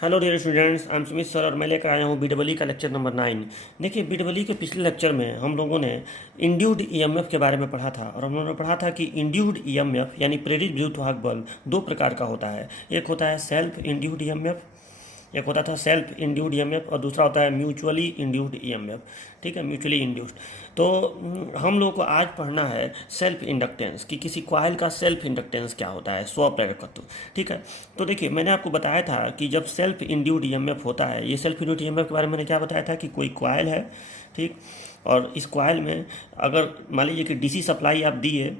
Hello dear students, I am Sumit sir और मैं लेकर आया हूँ बीडब्ल्यू का लेक्चर नंबर 9। देखिए, बीडब्ल्यू के पिछले लेक्चर में हम लोगों ने इंड्यूस्ड ईएमएफ के बारे में पढ़ा था और हम लोगों ने पढ़ा था कि इंड्यूस्ड ईएमएफ यानी प्रेरित विद्युत वाहक बल दो प्रकार का होता है। एक होता है सेल्फ इंड्यूस्ड ईएमएफ, एक होता था सेल्फ इंड्यूस्ड ईएमएफ और दूसरा होता है म्यूचुअली इंड्यूस्ड ईएमएफ। ठीक है, म्यूचुअली इंड्यूस्ड। तो हम लोग को आज पढ़ना है सेल्फ इंडक्टेंस कि किसी कॉइल का सेल्फ इंडक्टेंस क्या होता है, स्वप्रेरकत्व। ठीक है, तो देखिए मैंने आपको बताया था कि जब सेल्फ इंड्यूस्ड ईएमएफ होता है, ये सेल्फ इंड्यूस्ड ईएमएफ के बारे में मैंने क्या बताया था कि कोई कॉइल है, ठीक, और इस कॉइल में अगर मान लीजिए कि डीसी सप्लाई आप दिए,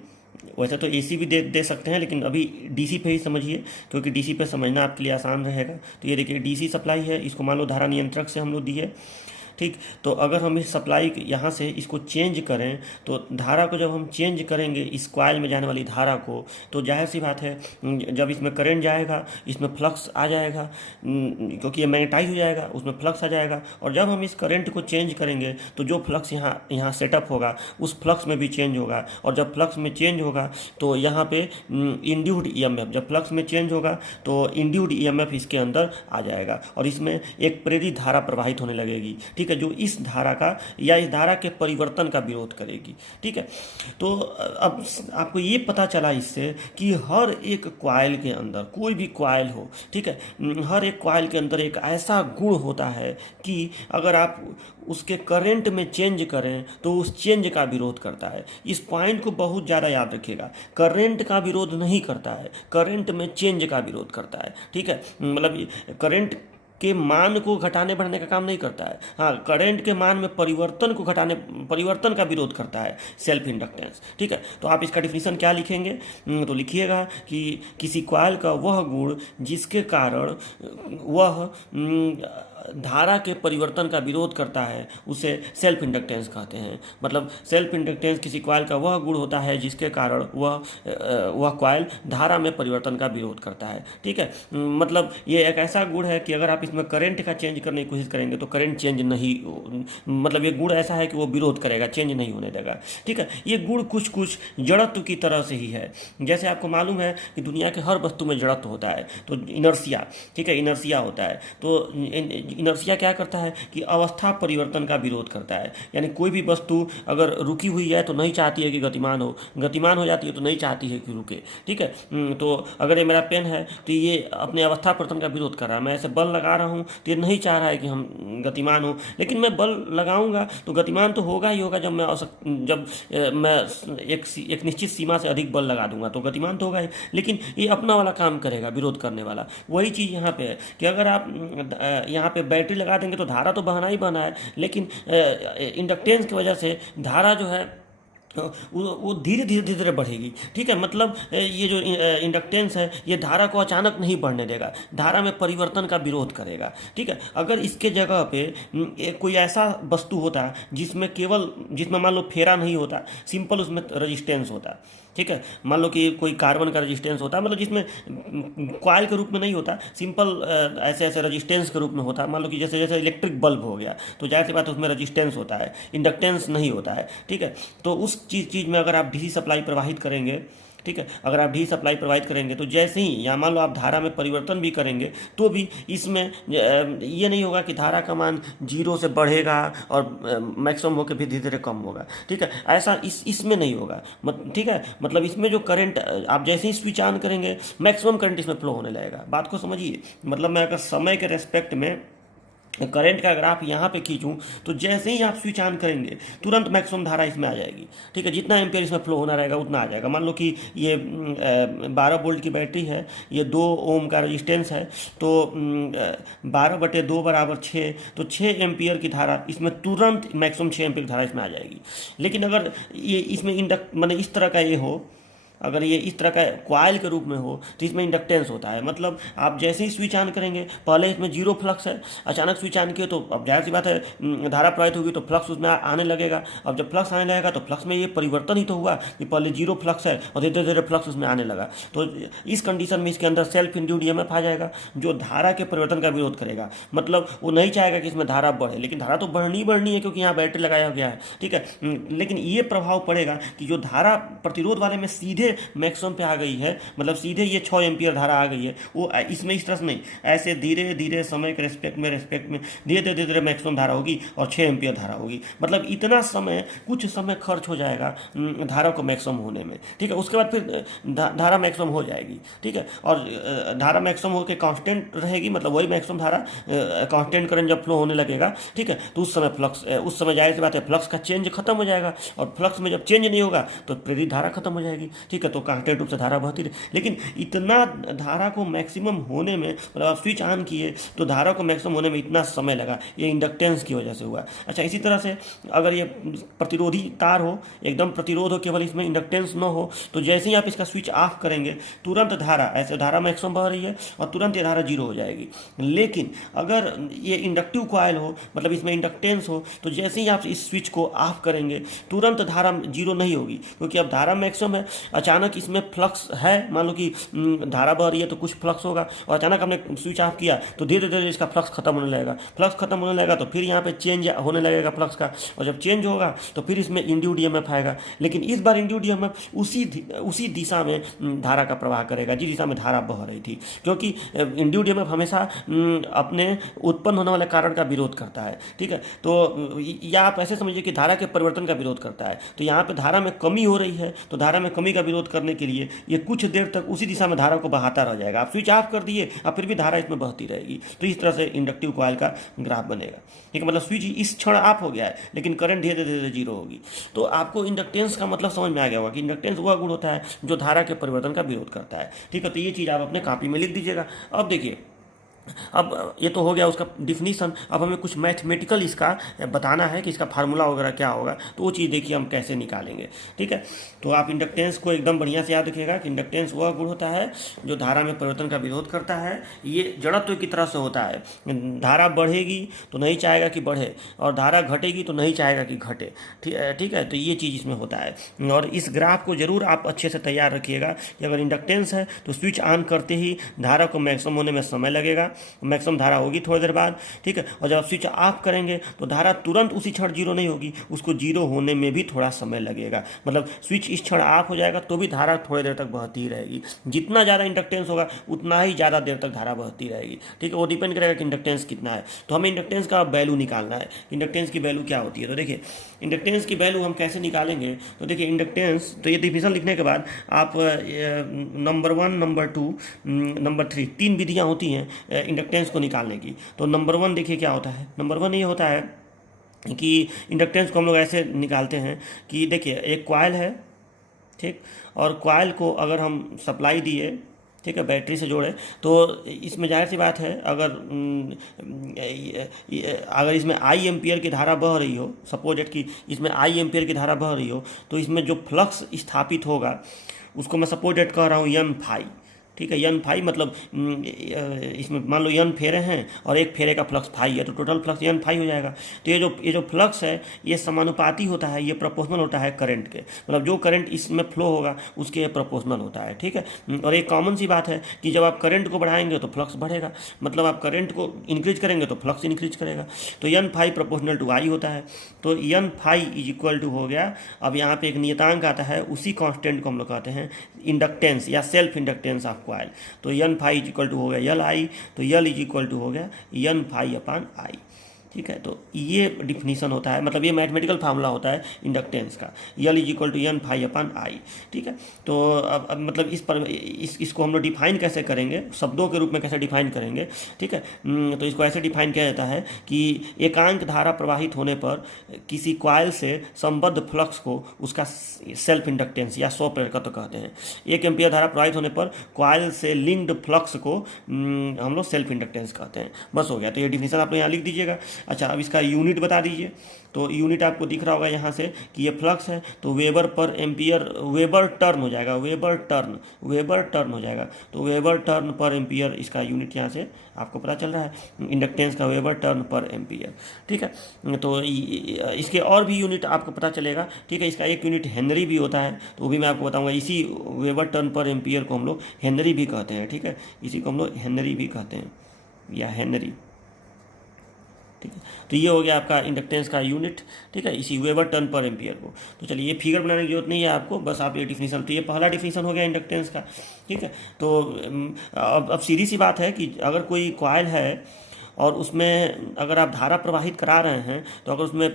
वैसे तो एसी भी दे सकते हैं लेकिन अभी डीसी पे ही समझिए क्योंकि डीसी पे समझना आपके लिए आसान रहेगा। तो ये देखिए डीसी सप्लाई है, इसको मान लो धारा नियंत्रक से हम लोग दिए, ठीक। तो अगर हम इस सप्लाई यहाँ से इसको चेंज करें तो धारा को जब हम चेंज करेंगे इस कॉइल में जाने वाली धारा को, तो जाहिर सी बात है जब इसमें करंट जाएगा इसमें फ्लक्स आ जाएगा, क्योंकि ये मैग्नेटाइज हो जाएगा, उसमें फ्लक्स आ जाएगा। और जब हम इस करंट को चेंज करेंगे तो जो फ्लक्स यहाँ सेटअप होगा उस फ्लक्स में भी चेंज होगा, और जब फ्लक्स में चेंज होगा तो यहाँ पे इंड्यूस्ड ईएमएफ, जब फ्लक्स में चेंज होगा तो इंड्यूस्ड ईएमएफ इसके अंदर आ जाएगा और इसमें एक प्रेरित धारा प्रवाहित होने लगेगी, ठीक है, जो इस धारा का या इस धारा के परिवर्तन का विरोध करेगी। ठीक है, तो अब आपको ये पता चला इससे कि हर एक कॉइल के अंदर, कोई भी कॉइल हो, ठीक है, हर एक कॉइल के अंदर एक ऐसा गुण होता है कि अगर आप उसके करंट में चेंज करें तो उस चेंज का विरोध करता है। इस पॉइंट को बहुत ज़्यादा याद रखिएगा, करंट का विरोध नहीं करता है, करंट में चेंज का विरोध करता है। ठीक है, मतलब करंट के मान को घटाने बढ़ाने का काम नहीं करता है, हाँ, करंट के मान में परिवर्तन का विरोध करता है सेल्फ इंडक्टेंस। ठीक है, तो आप इसका डिफिनीशन क्या लिखेंगे, तो लिखिएगा कि किसी कॉइल का वह गुण जिसके कारण वह धारा के परिवर्तन का विरोध करता है उसे सेल्फ इंडक्टेंस कहते हैं। मतलब सेल्फ इंडक्टेंस किसी कॉइल का वह गुण होता है जिसके कारण वह कॉइल धारा में परिवर्तन का विरोध करता है। ठीक है, मतलब ये एक ऐसा गुण है कि अगर आप इसमें करंट का चेंज करने की कोशिश करेंगे तो करंट चेंज नहीं, मतलब ये गुण ऐसा है कि वो विरोध करेगा, चेंज नहीं होने देगा। ठीक है, ये गुण कुछ कुछ जड़त्व की तरह से ही है। जैसे आपको मालूम है कि दुनिया के हर वस्तु में जड़त्व होता है, तो इनर्सिया, ठीक है, इनर्सिया होता है। तो इनर्सिया क्या करता है कि अवस्था परिवर्तन का विरोध करता है, यानी कोई भी वस्तु अगर रुकी हुई है तो नहीं चाहती है कि गतिमान हो, गतिमान हो जाती है तो नहीं चाहती है कि रुके। ठीक है, तो अगर ये मेरा पेन है तो ये अपने अवस्था परिवर्तन का विरोध कर रहा है, मैं ऐसे बल लगा रहा हूँ तो ये नहीं चाह रहा है कि हम गतिमान हो, लेकिन मैं बल लगाऊंगा तो गतिमान तो होगा ही होगा। जब मैं एक निश्चित सीमा से अधिक बल लगा दूंगा तो गतिमान तो होगा ही, लेकिन ये अपना वाला काम करेगा, विरोध करने वाला। वही चीज़ यहाँ पे है कि अगर आप यहाँ पे बैटरी लगा देंगे तो धारा तो बहना ही बहना है, लेकिन इंडक्टेंस की वजह से धारा जो है वो धीरे धीरे धीरे धीरे बढ़ेगी। ठीक है, मतलब ये जो इंडक्टेंस है ये धारा को अचानक नहीं बढ़ने देगा, धारा में परिवर्तन का विरोध करेगा। ठीक है, अगर इसके जगह पे कोई ऐसा वस्तु होता जिसमें मान लो फेरा नहीं होता, सिंपल उसमें रेजिस्टेंस होता, ठीक है, मान लो कि कोई कार्बन का रेजिस्टेंस होता है, मतलब जिसमें कॉइल के रूप में नहीं होता, सिंपल ऐसे ऐसे रेजिस्टेंस के रूप में होता है। मान लो कि जैसे जैसे इलेक्ट्रिक बल्ब हो गया तो जाहिर सी बात है उसमें रेजिस्टेंस होता है, इंडक्टेंस नहीं होता है। ठीक है, तो उस चीज़ में अगर आप डीसी सप्लाई प्रवाहित करेंगे, ठीक है, अगर आप डीसी सप्लाई प्रोवाइड करेंगे तो जैसे ही या मान लो आप धारा में परिवर्तन भी करेंगे तो भी इसमें ये नहीं होगा कि धारा का मान 0 से बढ़ेगा और मैक्सिमम होकर फिर धीरे धीरे कम होगा। ठीक है, ऐसा इसमें नहीं होगा। ठीक है, मतलब इसमें जो करंट आप जैसे ही स्विच ऑन करेंगे मैक्सिमम करंट इसमें फ्लो होने लगेगा। बात को समझिए, मतलब मैं अगर समय के रेस्पेक्ट में करंट का ग्राफ यहाँ पे खींचूँ तो जैसे ही आप स्विच ऑन करेंगे तुरंत मैक्सिमम धारा इसमें आ जाएगी। ठीक है, जितना एम्पियर इसमें फ्लो होना रहेगा उतना आ जाएगा। मान लो कि ये 12 वोल्ट की बैटरी है, ये 2 ओम का रेजिस्टेंस है, तो 12/2 बराबर 6, तो 6 एम्पियर की धारा इसमें तुरंत मैक्सिमम 6 एम्पियर की धारा इसमें आ जाएगी। लेकिन अगर ये इसमें मैंने इस तरह का ये हो, अगर ये इस तरह का कॉइल के रूप में हो तो इसमें इंडक्टेंस होता है। मतलब आप जैसे ही स्विच ऑन करेंगे, पहले इसमें 0 फ्लक्स है, अचानक स्विच ऑन किए तो अब जाहिर सी बात है धारा प्रवाहित होगी तो फ्लक्स उसमें आने लगेगा। अब जब फ्लक्स आने लगेगा तो फ्लक्स में ये परिवर्तन ही तो हुआ कि पहले 0 फ्लक्स है और धीरे धीरे फ्लक्स उसमें आने लगा। तो इस कंडीशन में इसके अंदर सेल्फ इंड्यूस्ड ईएमएफ आ जाएगा जो धारा के परिवर्तन का विरोध करेगा। मतलब वो नहीं चाहेगा कि इसमें धारा बढ़े, लेकिन धारा तो बढ़नी है क्योंकि यहाँ बैटरी लगाया गया है। ठीक है, लेकिन ये प्रभाव पड़ेगा कि जो धारा प्रतिरोध वाले में सीधे सीधे मैक्सिमम पे आ गई है, मतलब सीधे ये 6 एम्पियर धारा आ गई है, वो इसमें इस तरह से नहीं, ऐसे धीरे धीरे समय के रेस्पेक्ट में धीरे धीरे धीरे मैक्सिमम धारा होगी और 6 एम्पियर धारा होगी। मतलब इतना समय, कुछ समय खर्च हो जाएगा धारा को मैक्सिमम होने में, ठीक है। उसके बाद फिर धारा मैक्सिमम हो जाएगी, ठीक है। और धारा मैक्सिमम होकर कांस्टेंट रहेगी, मतलब वही मैक्सिमम धारा कांस्टेंट करंट जब फ्लो होने लगेगा, ठीक है, तो उस समय फ्लक्स, उस समय जाहिर सी बात है फ्लक्स का चेंज खत्म हो जाएगा, और फ्लक्स में जब चेंज नहीं होगा तो प्रेरित धारा खत्म हो जाएगी, ठीक है। तो कांस्टेंट रूप से धारा बहती रही, लेकिन इतना धारा को मैक्सिमम होने में, मतलब आप स्विच ऑन किए तो धारा को मैक्सिमम होने में इतना समय लगा, ये इंडक्टेंस की वजह से हुआ। अच्छा, इसी तरह से अगर ये प्रतिरोधी तार हो, एकदम प्रतिरोध हो, केवल इसमें इंडक्टेंस न हो, तो जैसे ही आप इसका स्विच ऑफ करेंगे तुरंत धारा, ऐसे धारा मैक्सिमम बह रही है और तुरंत ये धारा जीरो हो जाएगी। लेकिन अगर ये इंडक्टिव कॉइल हो, मतलब इसमें इंडक्टेंस हो, तो जैसे ही आप इस स्विच को ऑफ करेंगे तुरंत धारा जीरो नहीं होगी, क्योंकि अब धारा मैक्सिमम है। अचानक इसमें फ्लक्स है, मान लो कि धारा बह रही है तो कुछ फ्लक्स होगा, और अचानक हमने स्विच ऑफ किया तो धीरे धीरे इसका फ्लक्स खत्म होने लगेगा। फ्लक्स खत्म होने लगेगा तो फिर यहाँ पे चेंज होने लगेगा फ्लक्स का, और जब चेंज होगा तो फिर इसमें इंड्यूस्ड ईएमएफ आएगा। लेकिन इस बार इंड्यूस्ड ईएमएफ उसी दिशा में धारा का प्रवाह करेगा जिस दिशा में धारा बह रही थी, क्योंकि इंड्यूस्ड ईएमएफ हमेशा अपने उत्पन्न होने वाले कारण का विरोध करता है, ठीक है। तो या आप ऐसे समझिए कि धारा के परिवर्तन का विरोध करता है। तो यहाँ पे धारा में कमी हो रही है, तो धारा में कमी का विरोध करने के लिए ये कुछ देर तक उसी दिशा में धारा को बहाता रह जाएगा। आप स्विच ऑफ कर दिए, अब फिर भी धारा इसमें बहती रहेगी। तो इस तरह से इंडक्टिव कॉइल का ग्राफ बनेगा, ठीक है। मतलब स्विच इस क्षण ऑफ हो गया है, लेकिन करंट धीरे धीरे जीरो होगी। तो आपको इंडक्टेंस का मतलब समझ में आ गया होगा कि इंडक्टेंस वह गुण होता है जो धारा के परिवर्तन का विरोध करता है, ठीक है। तो ये चीज़ आप अपने कॉपी में लिख दीजिएगा। अब देखिए, अब ये तो हो गया उसका डिफिनीशन। अब हमें कुछ मैथमेटिकल इसका बताना है कि इसका फार्मूला वगैरह क्या होगा, तो वो चीज़ देखिए हम कैसे निकालेंगे, ठीक है। तो आप इंडक्टेंस को एकदम बढ़िया से याद रखिएगा कि इंडक्टेंस वह गुण होता है जो धारा में परिवर्तन का विरोध करता है। ये जड़त्व की तरह से होता है, धारा बढ़ेगी तो नहीं चाहेगा कि बढ़े, और धारा घटेगी तो नहीं चाहेगा कि घटे, ठीक है। तो ये चीज़ इसमें होता है, और इस ग्राफ को जरूर आप अच्छे से तैयार रखिएगा कि अगर इंडक्टेंस है तो स्विच ऑन करते ही धारा को मैक्सिमम होने में समय लगेगा, मैक्सिमम धारा होगी थोड़ी देर बाद, ठीक है। और जब आप स्विच ऑफ करेंगे तो धारा तुरंत उसी क्षण जीरो नहीं होगी, उसको जीरो होने में भी थोड़ा समय लगेगा। मतलब स्विच इस क्षण ऑफ हो जाएगा तो भी धारा थोड़ी देर तक बहती रहेगी। जितना ज़्यादा इंडक्टेंस होगा उतना ही ज़्यादा देर तक धारा बहती रहेगी, ठीक है। वो डिपेंड करेगा कि इंडक्टेंस कितना है। तो हमें इंडक्टेंस का वैल्यू निकालना है, इंडक्टेंस की वैल्यू क्या होती है। तो देखिए, इंडक्टेंस की वैल्यू हम कैसे निकालेंगे। तो देखिए इंडक्टेंस, तो ये डिफिनेशन लिखने के बाद आप नंबर 1, नंबर 2, नंबर 3, 3 विधियाँ होती हैं इंडक्टेंस को निकालने की। तो नंबर 1 देखिए क्या होता है। नंबर 1 ये होता है कि इंडक्टेंस को हम लोग ऐसे निकालते हैं कि देखिए एक कॉइल है, ठीक, और कॉइल को अगर हम सप्लाई दिए, ठीक है, बैटरी से जोड़े, तो इसमें जाहिर सी बात है अगर इसमें आई एम्पियर की धारा बह रही हो, सपोज कि इसमें आई एम्पियर की धारा बह रही हो, तो इसमें जो फ्लक्स स्थापित होगा उसको मैं सपोज कह रहा हूँ एन फाई, ठीक है। एन फाई मतलब इसमें मान लो एन फेरे हैं और एक फेरे का फ्लक्स फाई है, तो टोटल फ्लक्स एन फाई हो जाएगा। तो ये जो फ्लक्स है ये समानुपाती होता है, ये प्रोपोर्शनल होता है करंट के, मतलब जो करंट इसमें फ्लो होगा उसके प्रोपोर्शनल होता है, ठीक है। और एक कॉमन सी बात है कि जब आप करंट को बढ़ाएंगे तो फ्लक्स बढ़ेगा, मतलब आप करंट को इंक्रीज करेंगे तो फ्लक्स इंक्रीज करेगा। तो N phi proportional to I होता है। तो N phi is equal to हो गया, अब यहाँ पे एक नियतांक आता है, उसी कॉन्स्टेंट को हम लोग कहते हैं इंडक्टेंस या सेल्फ इंडक्टेंस ऑफ कॉइल। तो N phi is equal to हो गया एल आई, तो एल इज इक्वल टू हो गया एन फाई अपॉन आई, ठीक है। तो ये डिफिनीशन होता है, मतलब ये मैथमेटिकल फार्मूला होता है इंडक्टेंस का, L is equal to N phi upon I, ठीक है। तो अब मतलब इसको हम लोग डिफाइन कैसे करेंगे, शब्दों के रूप में कैसे डिफाइन करेंगे, ठीक है। तो इसको ऐसे डिफाइन किया जाता है कि एकांक धारा प्रवाहित होने पर किसी कॉइल से संबद्ध फ्लक्स को उसका सेल्फ इंडक्टेंस या स्व प्रेरकत्व कहते हैं। 1 एम्पियर धारा प्रवाहित होने पर कॉइल से लिंक्ड फ्लक्स को हम लोग सेल्फ इंडक्टेंस कहते हैं। बस हो गया। तो ये डिफिनीशन आप लोग यहाँ लिख दीजिएगा। अच्छा, अब इसका यूनिट बता दीजिए। तो यूनिट आपको दिख रहा होगा यहाँ से कि ये फ्लक्स है, तो वेबर पर एम्पियर, वेबर टर्न हो जाएगा, वेबर टर्न हो जाएगा। तो वेबर टर्न पर एम्पियर इसका यूनिट यहाँ से आपको पता चल रहा है, इंडक्टेंस का वेबर टर्न पर एम्पियर, ठीक है। तो इसके और भी यूनिट आपको पता चलेगा, ठीक है। इसका एक यूनिट हेनरी भी होता है, तो वो भी मैं आपको बताऊँगा। इसी वेबर टर्न पर एम्पियर को हम लोग हेनरी भी कहते हैं, ठीक है। इसी को हम लोग हेनरी भी कहते हैं या हेनरी, ठीक है। तो ये हो गया आपका इंडक्टेंस का यूनिट, ठीक है, इसी वेबर टर्न पर एम्पियर को। तो चलिए ये फिगर बनाने की जरूरत नहीं है आपको, बस आप ये डिफिनीशन, तो ये पहला डिफिनीशन हो गया इंडक्टेंस का, ठीक है। तो अब सीधी सी बात है कि अगर कोई कॉइल है और उसमें अगर आप धारा प्रवाहित करा रहे हैं, तो अगर उसमें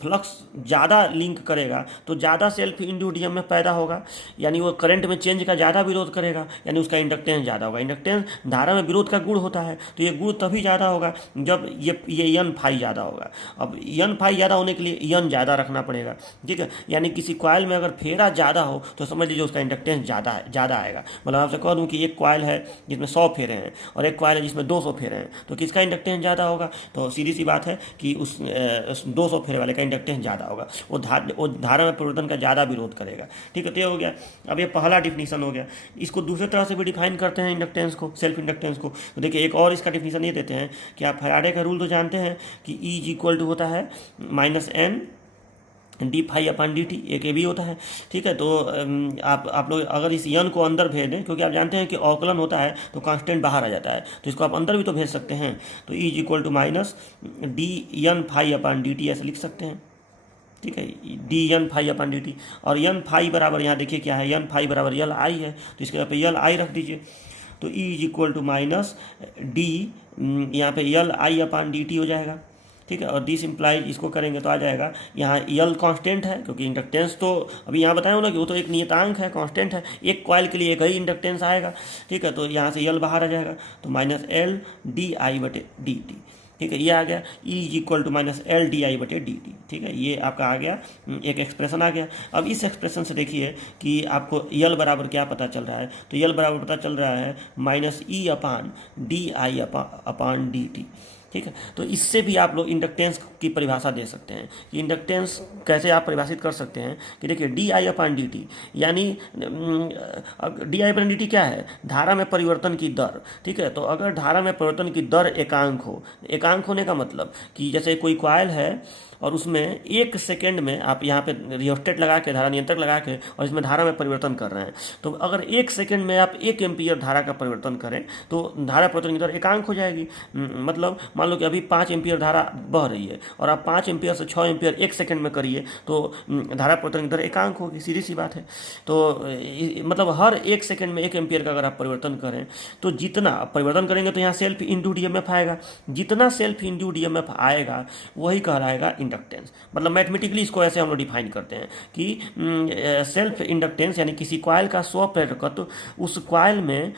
फ्लक्स ज़्यादा लिंक करेगा तो ज़्यादा सेल्फ इंड्यूस्ड ईएमएफ पैदा होगा, यानी वो करंट में चेंज का ज़्यादा विरोध करेगा, यानी उसका इंडक्टेंस ज़्यादा होगा। इंडक्टेंस धारा में विरोध का गुण होता है, तो ये गुण तभी ज़्यादा होगा जब ये एन फाई ज़्यादा होगा। अब एन फाई ज़्यादा होने के लिए एन ज़्यादा रखना पड़ेगा, ठीक है। यानी किसी कॉइल में अगर फेरा ज़्यादा हो तो समझ लीजिए उसका इंडक्टेंस ज़्यादा आएगा। मतलब आपसे कह दूँ कि एक कॉइल है जिसमें 100 फेरे हैं और एक कॉइल है जिसमें 200 फेरे हैं, तो किसका इंडक्टेंस ज़्यादा होगा? तो सीधी सी बात है कि उस 200 फेरे वाले का इंडक्टेंस ज़्यादा होगा, वो धारा में परिवर्तन का ज़्यादा विरोध करेगा, ठीक है। तो ये हो गया। अब ये पहला डिफिनीशन हो गया। इसको दूसरे तरह से भी डिफाइन करते हैं इंडक्टेंस को, सेल्फ इंडक्टेंस को। तो देखिए एक और इसका डिफिनीशन ये देते हैं कि आप फैराडे का रूल तो जानते हैं कि E इज इक्वल टू होता है -n d phi upon d t, एक ये भी होता है, ठीक है। तो आप लोग अगर इस यन को अंदर भेज दें, क्योंकि आप जानते हैं कि अवकलन होता है तो कांस्टेंट बाहर आ जाता है, तो इसको आप अंदर भी तो भेज सकते हैं। तो E is equal to -d phi upon d t ऐसे लिख सकते हैं, ठीक है, d phi upon d T. और एन फाई बराबर यहाँ देखिए क्या है, एन फाई बराबर यल आई है, तो इसके यहाँ पे यल आई रख दीजिए। तो E is equal to -d यहाँ पे L I upon d t हो जाएगा, ठीक है। और दिस इम्प्लाइज इसको करेंगे तो आ जाएगा, यहाँ यल कांस्टेंट है क्योंकि इंडक्टेंस तो अभी यहाँ बताया हो ना कि वो तो एक नियतांक है, कांस्टेंट है, एक कॉइल के लिए एक ही इंडक्टेंस आएगा, ठीक है। तो यहाँ से यल बाहर आ जाएगा, तो -L/di/dt, ठीक है, ये आ गया। E is equal to -L/di/dt, ठीक है, ये आपका आ गया, एक एक्सप्रेशन आ गया। अब इस एक्सप्रेशन से देखिए कि आपको यल बराबर क्या पता चल रहा है, तो यल बराबर पता चल रहा है -E/di/dt, ठीक है। तो इससे भी आप लोग इंडक्टेंस की परिभाषा दे सकते हैं कि इंडक्टेंस कैसे आप परिभाषित कर सकते हैं कि देखिए di/dt, यानी di/dt क्या है? धारा में परिवर्तन की दर, ठीक है। तो अगर धारा में परिवर्तन की दर एकांक हो, एकांक होने का मतलब कि जैसे कोई कॉइल है और उसमें 1 सेकेंड में आप यहाँ पे रियोस्टेट लगा के, धारा नियंत्रक लगा के, और इसमें धारा में परिवर्तन कर रहे हैं, तो अगर 1 सेकेंड में आप 1 एम्पियर धारा का परिवर्तन करें तो धारा परिवर्तन की दर एकांक हो जाएगी। मतलब मान लो कि अभी 5 एम्पियर धारा बह रही है और आप 5 एम्पियर से 6 एम्पियर 1 सेकेंड में करिए तो धारा परिवर्तन की दर एकांक होगी, सीधी सी बात है। तो मतलब हर 1 सेकेंड में 1 एम्पियर का अगर आप परिवर्तन करें तो जितना परिवर्तन करेंगे तो यहाँ सेल्फ इंड्यूस्ड ईएमएफ आएगा, जितना सेल्फ इंड्यूस्ड ईएमएफ आएगा वही कहलाएगा इंडक्टेंस। मतलब मैथमेटिकली इसको ऐसे हम लोग डिफाइन करते हैं कि सेल्फ इंडक्टेंस यानी किसी कॉइल का स्वप्रेरकत्व उस कॉइल में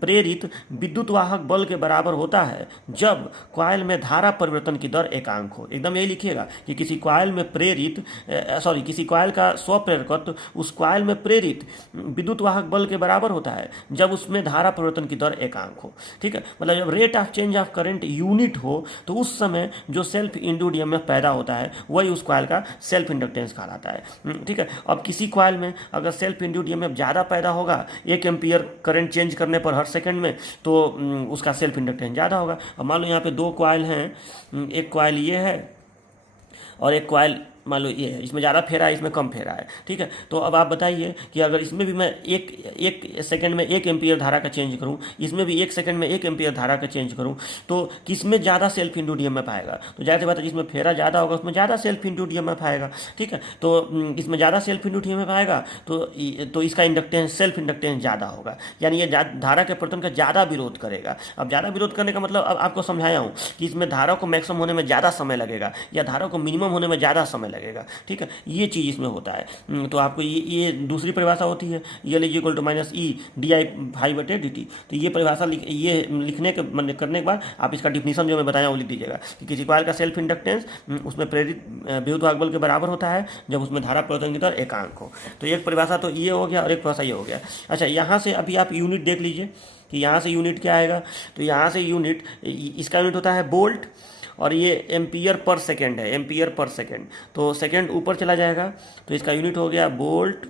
प्रेरित विद्युत वाहक बल के बराबर होता है जब कॉइल में धारा परिवर्तन की दर एकांक हो। एकदम यही लिखिएगा कि किसी कॉइल में किसी कॉइल का स्वप्रेरकत्व उस कॉइल में प्रेरित विद्युत वाहक बल के बराबर होता है जब उसमें धारा परिवर्तन की दर एकांक हो, ठीक है। मतलब जब rate of change of current unit हो तो उस समय जो सेल्फ इंड्यूस्ड ईएमएफ पैदा होता है वही उस कॉइल का सेल्फ इंडक्टेंस कहलाता है, ठीक है। अब किसी कॉइल में अगर सेल्फ इंड्यूस्ड ईएमएफ ज़्यादा पैदा होगा 1 एम्पियर करंट चेंज करने पर हर सेकंड में, तो उसका सेल्फ इंडक्टेंस ज़्यादा होगा। अब मान लो यहाँ पे 2 कॉइल हैं, एक कॉइल ये है और एक कॉइल मान लो ये है, इसमें ज़्यादा फेरा है, इसमें कम फेरा है, ठीक है। तो अब आप बताइए कि अगर इसमें भी मैं एक सेकंड में 1 एम्पियर धारा का चेंज करूं, इसमें भी 1 सेकंड में 1 एम्पियर धारा का चेंज करूं, तो किसमें ज़्यादा सेल्फ इंड्यूस्ड ईएमएफ आएगा? तो जाहिर सी बात है जिसमें फेरा ज़्यादा होगा उसमें ज़्यादा सेल्फ इंड्यूस्ड ईएमएफ आएगा, ठीक है। तो इसमें ज़्यादा सेल्फ इंड्यूस्ड ईएमएफ आएगा तो इसका इंडक्टेंस सेल्फ इंडक्टेंस ज़्यादा होगा, यानी ये धारा के परिवर्तन का ज़्यादा विरोध करेगा। अब ज़्यादा विरोध करने का मतलब अब आपको समझाया हूँ कि इसमें धारा को मैक्सिमम होने में ज़्यादा समय लगेगा या धारा को मिनिमम होने में ज़्यादा समय लगेगा, ठीक है। ये चीज़ इसमें होता है। तो आपको ये दूसरी परिभाषा होती है L is equal to -E/di/dt। तो ये परिभाषा लिखने के करने के बाद आप इसका डिफिनीशन जो मैं बताया वो लिख दीजिएगा कि किसी कॉइल का सेल्फ इंडक्टेंस उसमें प्रेरित विद्युत वाहक बल के बराबर होता है जब उसमें धारा परिवर्तन की दर एकांक हो। तो एक परिभाषा तो ये हो गया और एक परिभाषा ये हो गया। अच्छा, यहाँ से अभी आप यूनिट देख लीजिए कि यहाँ से यूनिट क्या आएगा। तो यहाँ से यूनिट, इसका यूनिट होता है वोल्ट और ये एम्पियर पर सेकेंड है, एम्पियर पर सेकेंड। तो सेकेंड ऊपर चला जाएगा तो इसका यूनिट हो गया वोल्ट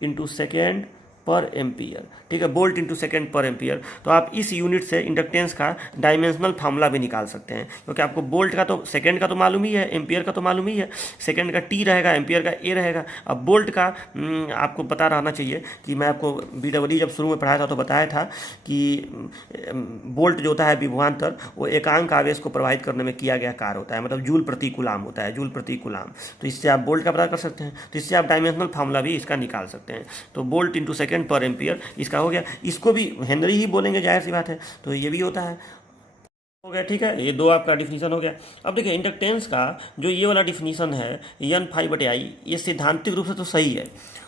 इंटू सेकेंड पर एम्पियर, ठीक है, वोल्ट इंटू सेकेंड पर एम्पियर। तो आप इस यूनिट से इंडक्टेंस का डायमेंशनल फार्मूला भी निकाल सकते हैं, क्योंकि आपको वोल्ट का तो सेकेंड का तो मालूम ही है, एम्पियर का तो मालूम ही है, सेकेंड का टी रहेगा, एम्पियर का ए रहेगा। अब वोल्ट का आपको पता रहना चाहिए कि मैं आपको BEE जब शुरू में पढ़ाया था तो बताया था कि वोल्ट जो होता है विभवांतर, वो एकांक आवेश को प्रवाहित करने में किया गया कार्य होता है, मतलब जूल प्रति कूलाम होता है, जूल प्रति कूलाम। तो इससे आप वोल्ट का पता कर सकते हैं, तो इससे आप डायमेंशनल फार्मूला भी इसका निकाल सकते हैं। तो वोल्ट इंटू सेकेंड पर एम्पियर इसका हो गया, इसको भी हेनरी ही बोलेंगे, जाहिर सी बात है, तो ये भी होता है, हो गया, ठीक है। ये दो आपका डिफिनीशन हो गया। अब देखिए इंडक्टेंस का जो ये वाला डिफिनीशन है N∅/I, ये सिद्धांतिक रूप से तो सही है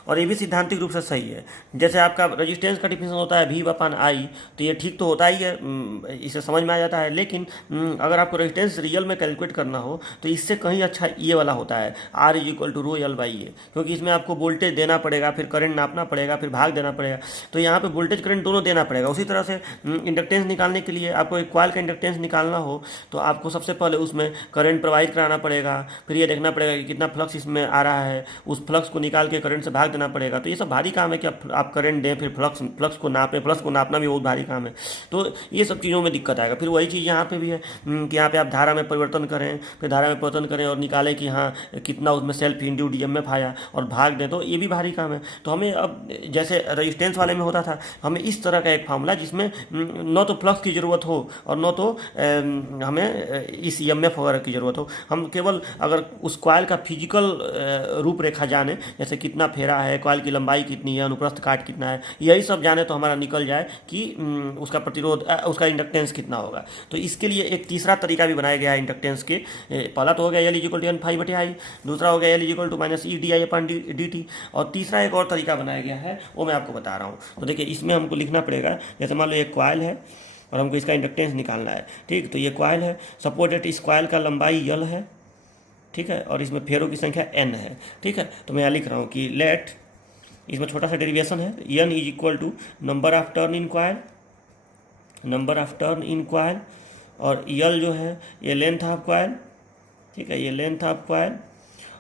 और ये भी सिद्धांतिक रूप से सही है। जैसे आपका रेजिस्टेंस का डिफिनीशन होता है V/I, तो ये ठीक तो होता ही है, इसे समझ में आ जाता है। लेकिन अगर आपको रेजिस्टेंस रियल में कैलकुलेट करना हो तो इससे कहीं अच्छा ये वाला होता है R=ρL/A, क्योंकि इसमें आपको वोल्टेज देना पड़ेगा, फिर करंट नापना पड़ेगा, फिर भाग देना पड़ेगा। तो यहाँ पे वोल्टेज करंट दोनों देना पड़ेगा। उसी तरह से इंडक्टेंस निकालने के लिए आपको एक कॉइल का इंडक्टेंस निकालना हो तो आपको सबसे पहले उसमें करंट प्रवाहित कराना पड़ेगा, फिर ये देखना पड़ेगा कि कितना फ्लक्स इसमें आ रहा है, उस फ्लक्स को निकाल के करंट से भाग देना पड़ेगा। तो ये सब भारी काम है कि आप करंट दें, फिर फ्लक्स को नापें, फ्लक्स को नापना भी बहुत भारी काम है। तो ये सब चीज़ों में दिक्कत आएगा। फिर वही चीज़ यहाँ पे भी है कि यहाँ पे आप धारा में परिवर्तन करें, फिर धारा में परिवर्तन करें और निकालें कि हाँ कितना उसमें सेल्फ इंड्यूस्ड EMF आया और भाग दें, तो ये भी भारी काम है। तो हमें अब जैसे रेजिस्टेंस वाले में होता था, हमें इस तरह का एक फार्मूला जिसमें न तो फ्लक्स की ज़रूरत हो और न तो हमें इस EMF वगैरह की ज़रूरत हो, हम केवल अगर उस कॉइल का फिजिकल रूपरेखा जाने, जैसे कितना फेरा है, कॉइल की लंबाई कितनी है, अनुप्रस्थ काट कितना है, यही सब जाने तो हमारा निकल जाए कि उसका प्रतिरोध, उसका इंडक्टेंस कितना होगा। तो इसके लिए एक तीसरा तरीका भी बनाया गया है इंडक्टेंस के। पहला तो हो गया L=N∅/I, दूसरा हो गया L=-EdI/dt, और तीसरा एक और तरीका बनाया गया है, वो मैं आपको बता रहा हूँ। तो देखिए इसमें हमको लिखना पड़ेगा, जैसे मान लो एक कॉइल है और हमको इसका इंडक्टेंस निकालना है, ठीक। तो ये कॉइल है, सपोज दैट इस कॉइल का लंबाई L है, ठीक है, और इसमें फेरों की संख्या N है, ठीक है। तो मैं यहाँ लिख रहा हूँ कि लेट, इसमें छोटा सा डेरिवेशन है, N= number of turn in coil, number of turn in coil, और L जो है ये लेंथ ऑफ कॉइल, ठीक है, ये लेंथ ऑफ कॉइल,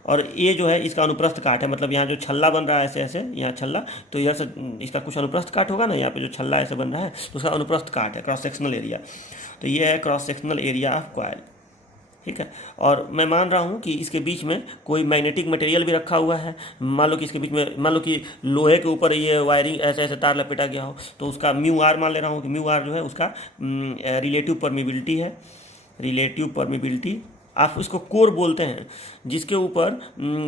और ये जो है इसका अनुप्रस्थ काट है, मतलब यहाँ जो छल्ला बन रहा है ऐसे ऐसे, यहाँ छल्ला, तो यहाँ से इसका कुछ अनुप्रस्थ काट होगा ना, यहाँ पे जो छल्ला ऐसे बन रहा है तो उसका अनुप्रस्थ काट है, क्रॉस सेक्शनल एरिया। तो ये है cross sectional area of coil, ठीक है। और मैं मान रहा हूँ कि इसके बीच में कोई मैग्नेटिक मटेरियल भी रखा हुआ है। मान लो कि इसके बीच में, मान लो कि लोहे के ऊपर ये वायरिंग ऐसे ऐसे तार लपेटा गया हो, तो उसका μR मान ले रहा हूँ कि μR जो है उसका रिलेटिव परमिबिलिटी है, रिलेटिव परमिबिलिटी। आप उसको कोर बोलते हैं, जिसके ऊपर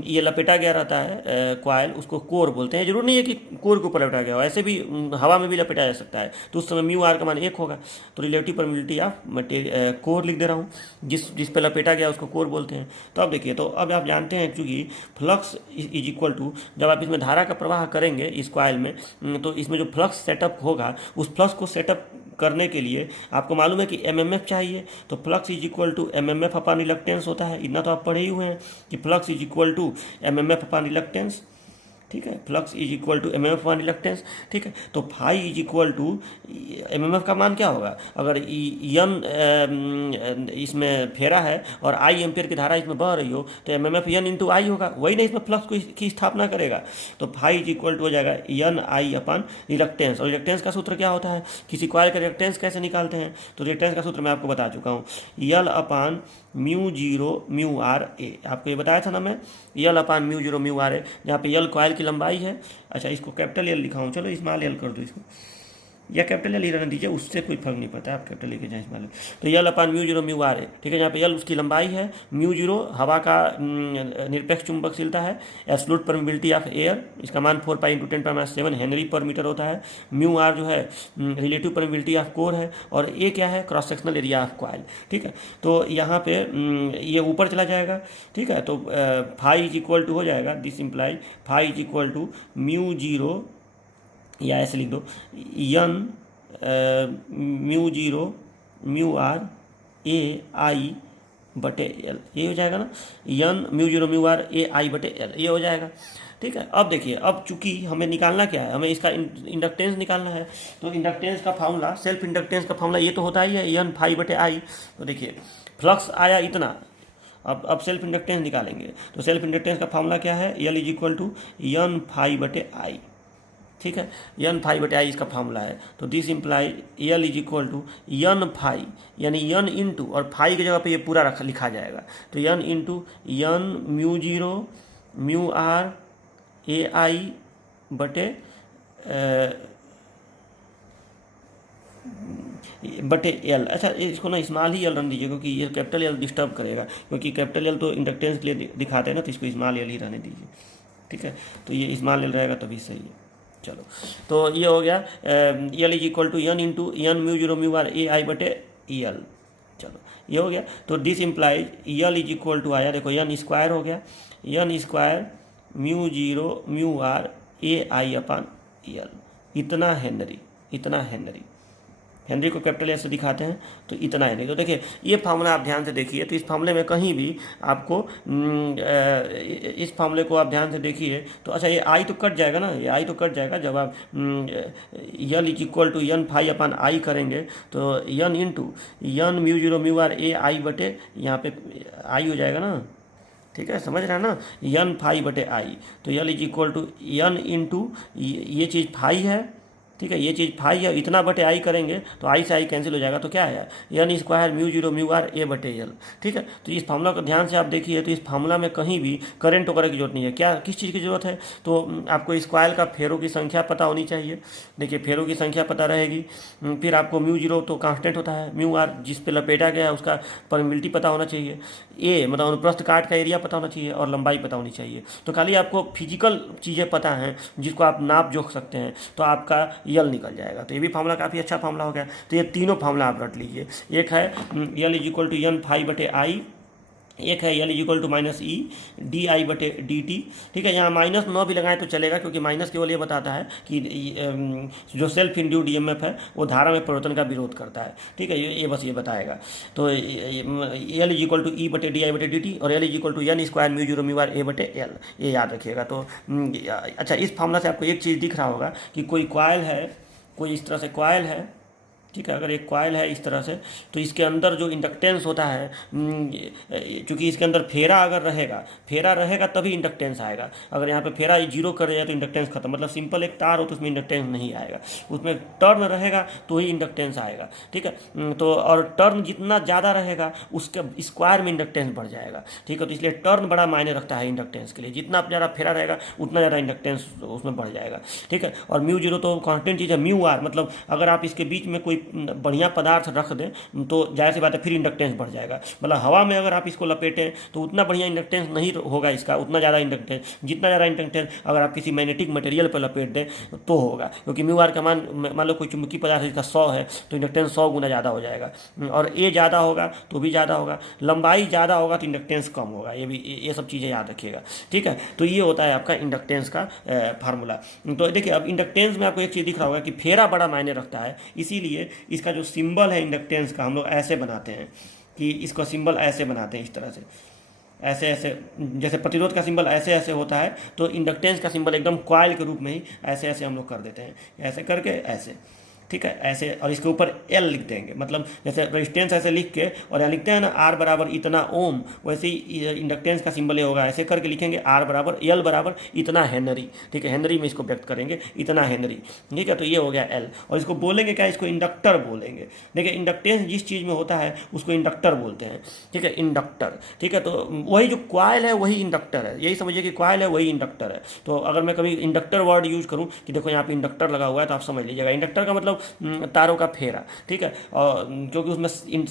ये लपेटा गया रहता है कॉइल, उसको कोर बोलते हैं। जरूर नहीं है कि कोर के ऊपर लपेटा गया हो, ऐसे भी हवा में भी लपेटा जा सकता है, तो उस समय μR का मान 1 होगा। तो रिलेटिव परमिबिलिटी ऑफ कोर लिख दे रहा हूँ, जिस पे लपेटा गया उसको कोर बोलते हैं। तो अब देखिए, तो अब आप जानते हैं क्योंकि फ्लक्स = जब आप इसमें धारा का प्रवाह करेंगे इस कॉइल में, तो इसमें जो फ्लक्स सेटअप होगा, उस फ्लक्स को सेटअप करने के लिए आपको मालूम है कि MMF चाहिए। तो फ्लक्स MMF/रिलक्टेंस होता है, इतना तो आप पढ़े ही हुए हैं कि फ्लक्स MMF/रिलक्टेंस, ठीक है, फ्लक्स MMF/रिलक्टेंस, ठीक है। तो φ MMF का मान क्या होगा, अगर N इसमें फेरा है और I एम्पियर की धारा इसमें बह रही हो तो MMF N×I होगा, वही नहीं इसमें फ्लक्स की स्थापना करेगा। तो φ हो जाएगा NI/रिलक्टेंस। और रिलक्टेंस का सूत्र क्या होता है, किसी कॉइल का रिलक्टेंस कैसे निकालते हैं, तो रिलक्टेंस का सूत्र मैं आपको बता चुका हूँ, L/μ0μRA। आपको ये बताया था ना मैं, L/μ0μRA, जहाँ पे L कॉइल की लंबाई है। अच्छा, इसको कैपिटल L लिखा हूँ, चलो स्मॉल L कर दो इसको, या कैपिटल L ही रहने दीजिए, उससे कोई फर्क नहीं पड़ता, आप कैपिटल लेके जाएँ स्मॉल। तो L/μ0μRA, ठीक है, जहाँ पे L उसकी लंबाई है, μ0 हवा का निरपेक्ष चुंबकशीलता है, एब्सोल्यूट परमिबिलिटी ऑफ एयर, इसका मान 4π×10⁻⁷ हेनरी पर मीटर होता है, μR जो है रिलेटिव परमिबिलिटी ऑफ कोर है, और ए क्या है, cross sectional area of coil, ठीक है। तो यहाँ पे ये ऊपर चला जाएगा, ठीक है। तो φ हो जाएगा, दिस इम्प्लाई φ μ0, या ऐसे लिख दो N μ0μR/AI/L, ये हो जाएगा ना, N μ0μR/AI/L, ये हो जाएगा, ठीक है। अब देखिए, अब चूंकि हमें निकालना क्या है, हमें इसका इंडक्टेंस निकालना है। तो इंडक्टेंस का फार्मूला, सेल्फ इंडक्टेंस का फार्मूला ये तो होता ही है N∅/I। तो देखिए फ्लक्स आया इतना, अब सेल्फ इंडक्टेंस निकालेंगे। तो सेल्फ इंडक्टेंस का फार्मूला क्या है, L=N∅/I, ठीक है, एन फाई बटे आई इसका फॉर्मूला है। तो this imply L is equal to N phi, यानी एन इंटू, और फाई की जगह पे ये पूरा लिखा जाएगा, तो N into N mu zero mu R A I बटे एल। अच्छा, इसको ना स्मॉल ही एल रन दीजिए, क्योंकि ये कैपिटल एल डिस्टर्ब करेगा, क्योंकि कैपिटल एल तो इंडक्टेंस के लिए दिखाते हैं ना, तो इसको स्मॉल एल ही रहने दीजिए, ठीक है। तो ये स्मॉल एल रहेगा तभी सही है। चलो, तो ये हो गया L is equal to N into N mu zero mu R A I बटे एल। चलो, ये हो गया। तो this implies L is equal to आया, देखो एन स्क्वायर हो गया, N square mu zero mu R A I upon L, इतना हेनरी, इतना हेनरी। हेनरी को कैपिटल एस से दिखाते हैं, तो इतना हेनरी। तो देखिए ये फार्मूला आप ध्यान से देखिए, तो इस फार्मूले में कहीं भी आपको इस फार्मूले को आप ध्यान से देखिए तो अच्छा, ये आई तो कट जाएगा ना, ये आई तो कट जाएगा जब आप L is equal to N phi upon I करेंगे, तो N into N mu zero mu R A I बटे यहाँ पे आई हो जाएगा ना, ठीक है, समझ रहे हैं ना, एन फाई बटे आई। तो L is equal to N into ये चीज़ फाई है, ठीक है, ये चीज़ फाई है, इतना बटे आई करेंगे तो आई से आई कैंसिल हो जाएगा, तो क्या है N square mu zero mu R A बटे एल, ठीक है। तो इस फार्मूला को ध्यान से आप देखिए, तो इस फार्मूला में कहीं भी करंट वगैरह की जरूरत नहीं है। क्या, किस चीज़ की जरूरत है, तो आपको इस कॉइल का फेरों की संख्या पता होनी चाहिए। देखिए फेरों की संख्या पता रहेगी, फिर आपको म्यू जीरो तो कांस्टेंट होता है, म्यू आर जिस पे लपेटा गया है उसका परमिबिलिटी पता होना चाहिए, ए मतलब अनुप्रस्थ काट का एरिया पता होना चाहिए, और लंबाई पता होनी चाहिए। तो खाली आपको फिजिकल चीज़ें पता हैं जिसको आप नाप जोख सकते हैं, तो आपका यल निकल जाएगा। तो ये भी फार्मूला काफ़ी अच्छा फार्मूला हो गया। तो ये तीनों फार्मूला आप रट लीजिए, एक है L is equal to N phi बटे आई, एक है L is equal to minus E d I बटे डी टी, ठीक है। यहाँ माइनस न भी लगाएं तो चलेगा, क्योंकि माइनस केवल ये बताता है कि जो सेल्फ इंड्यूड ईएमएफ है वो धारा में परिवर्तन का विरोध करता है, ठीक है, ये बस ये बताएगा। तो L is equal to E बटे डी आई बटे डी टी, और L is equal to N square mu zero mu R A बटे एल, ये याद रखिएगा। तो अच्छा, इस फॉर्मूला से आपको एक चीज़ दिख रहा होगा कि कोई कॉइल है, कोई इस तरह से कॉइल है, ठीक है, अगर एक कॉइल है इस तरह से, तो इसके अंदर जो इंडक्टेंस होता है, चूँकि इसके अंदर फेरा अगर रहेगा, फेरा रहेगा तभी इंडक्टेंस आएगा। अगर यहाँ पे फेरा जीरो कर जाए तो इंडक्टेंस खत्म, मतलब सिंपल एक तार हो तो उसमें इंडक्टेंस नहीं आएगा, उसमें टर्न रहेगा तो ही इंडक्टेंस आएगा, ठीक है। तो और टर्न जितना ज़्यादा रहेगा उसके स्क्वायर में इंडक्टेंस बढ़ जाएगा, ठीक है। तो इसलिए टर्न बड़ा मायने रखता है इंडक्टेंस के लिए, जितना ज़्यादा फेरा रहेगा उतना ज़्यादा इंडक्टेंस उसमें बढ़ जाएगा, ठीक है। और म्यू जीरो तो कॉन्स्टेंट चीज़ है, म्यू आर मतलब अगर आप इसके बीच में कोई बढ़िया पदार्थ रख दें तो जाहिर सी बात है फिर इंडक्टेंस बढ़ जाएगा। मतलब हवा में अगर आप इसको लपेटें तो उतना बढ़िया इंडक्टेंस नहीं होगा इसका, उतना ज़्यादा इंडक्टेंस, जितना ज़्यादा इंडक्टेंस अगर आप किसी मैग्नेटिक मटेरियल पर लपेट दें तो होगा, क्योंकि म्यू आर का मान लो कोई चुंबकीय पदार्थ इसका 100 है तो इंडक्टेंस 100 गुना ज़्यादा हो जाएगा, और ए ज़्यादा होगा तो भी ज़्यादा होगा, लंबाई ज़्यादा होगा तो इंडक्टेंस कम होगा। ये सब चीज़ें याद रखिएगा, ठीक है। तो ये होता है आपका इंडक्टेंस का फार्मूला। तो देखिए अब इंडक्टेंस में आपको एक चीज़ दिख रहा होगा कि फेरा बड़ा मायने रखता है, इसीलिए इसका जो सिंबल है इंडक्टेंस का हम लोग ऐसे बनाते हैं कि इसका सिंबल ऐसे बनाते हैं, इस तरह से ऐसे ऐसे, जैसे प्रतिरोध का सिंबल ऐसे ऐसे होता है तो इंडक्टेंस का सिंबल एकदम कॉइल के रूप में ही ऐसे ऐसे हम लोग कर देते हैं, ऐसे करके ऐसे, ठीक है, ऐसे, और इसके ऊपर एल लिख देंगे, मतलब जैसे रेजिस्टेंस ऐसे लिख के और यहाँ लिखते हैं ना आर बराबर इतना ओम, वैसे ही इंडक्टेंस का सिंबल ये होगा, ऐसे करके लिखेंगे आर बराबर एल बराबर इतना हेनरी, ठीक है, हेनरी में इसको व्यक्त करेंगे इतना हेनरी, ठीक है। तो ये हो गया एल, और इसको बोलेंगे क्या, इसको इंडक्टर बोलेंगे। देखिए इंडक्टेंस जिस चीज़ में होता है उसको इंडक्टर बोलते हैं, ठीक है, इंडक्टर, ठीक है। तो वही जो कॉइल है वही इंडक्टर है, यही समझिए कि कॉइल है वही इंडक्टर है। तो अगर मैं कभी इंडक्टर वर्ड यूज करूँ कि देखो यहाँ पे इंडक्टर लगा हुआ है तो आप समझ लीजिएगा इंडक्टर का मतलब तारों का फेरा, ठीक है, और क्योंकि उसमें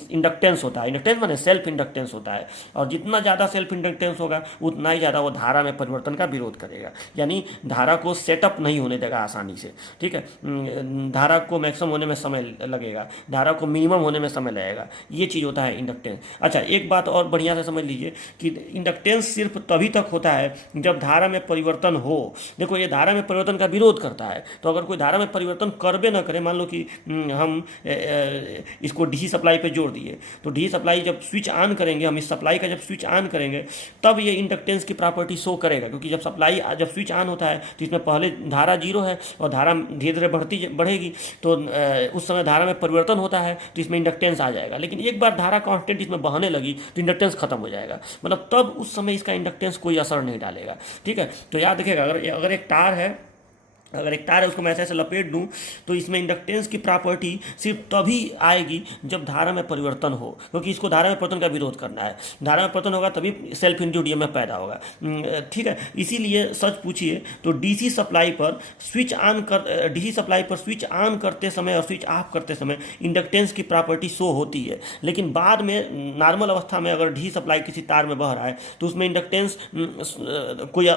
इंडक्टेंस होता है, इंडक्टेंस माने सेल्फ इंडक्टेंस होता है, और जितना ज़्यादा सेल्फ इंडक्टेंस होगा उतना ही ज़्यादा वो धारा में परिवर्तन का विरोध करेगा, यानी धारा को सेटअप नहीं होने देगा आसानी से, ठीक है। धारा को मैक्सिमम होने में समय लगेगा, धारा को मिनिमम होने में समय लगेगा, ये चीज़ होता है इंडक्टेंस। अच्छा एक बात और बढ़िया से समझ लीजिए कि इंडक्टेंस सिर्फ तभी तक होता है जब धारा में परिवर्तन हो। देखो ये धारा में परिवर्तन का विरोध करता है, तो अगर कोई धारा में परिवर्तन करबे ना करे, मान लो कि हम इसको डीसी सप्लाई पे जोड़ दिए, तो डीसी सप्लाई जब स्विच ऑन करेंगे, हम इस सप्लाई का जब स्विच ऑन करेंगे तब ये इंडक्टेंस की प्रॉपर्टी शो करेगा, क्योंकि जब स्विच ऑन होता है तो इसमें पहले धारा जीरो है और धारा धीरे धीरे बढ़ेगी, तो उस समय धारा में परिवर्तन होता है तो इसमें इंडक्टेंस आ जाएगा। लेकिन एक बार धारा कांस्टेंट इसमें बहने लगी तो इंडक्टेंस खत्म हो जाएगा, मतलब तब उस समय इसका इंडक्टेंस कोई असर नहीं डालेगा, ठीक है। तो याद रखिएगा अगर एक तार है अगर एक तार है उसको मैं ऐसे ऐसे लपेट दूं तो इसमें इंडक्टेंस की प्रॉपर्टी सिर्फ तभी आएगी जब धारा में परिवर्तन हो, क्योंकि इसको धारा में परिवर्तन का विरोध करना है। धारा में परिवर्तन होगा तभी सेल्फ इंड्यूस्ड ईएमएफ पैदा होगा। ठीक है, इसीलिए सच पूछिए तो डीसी सप्लाई पर स्विच ऑन करते समय और स्विच ऑफ करते समय इंडक्टेंस की प्रॉपर्टी शो होती है, लेकिन बाद में नॉर्मल अवस्था में अगर डीसी सप्लाई किसी तार में बह रहा है तो उसमें इंडक्टेंस कोई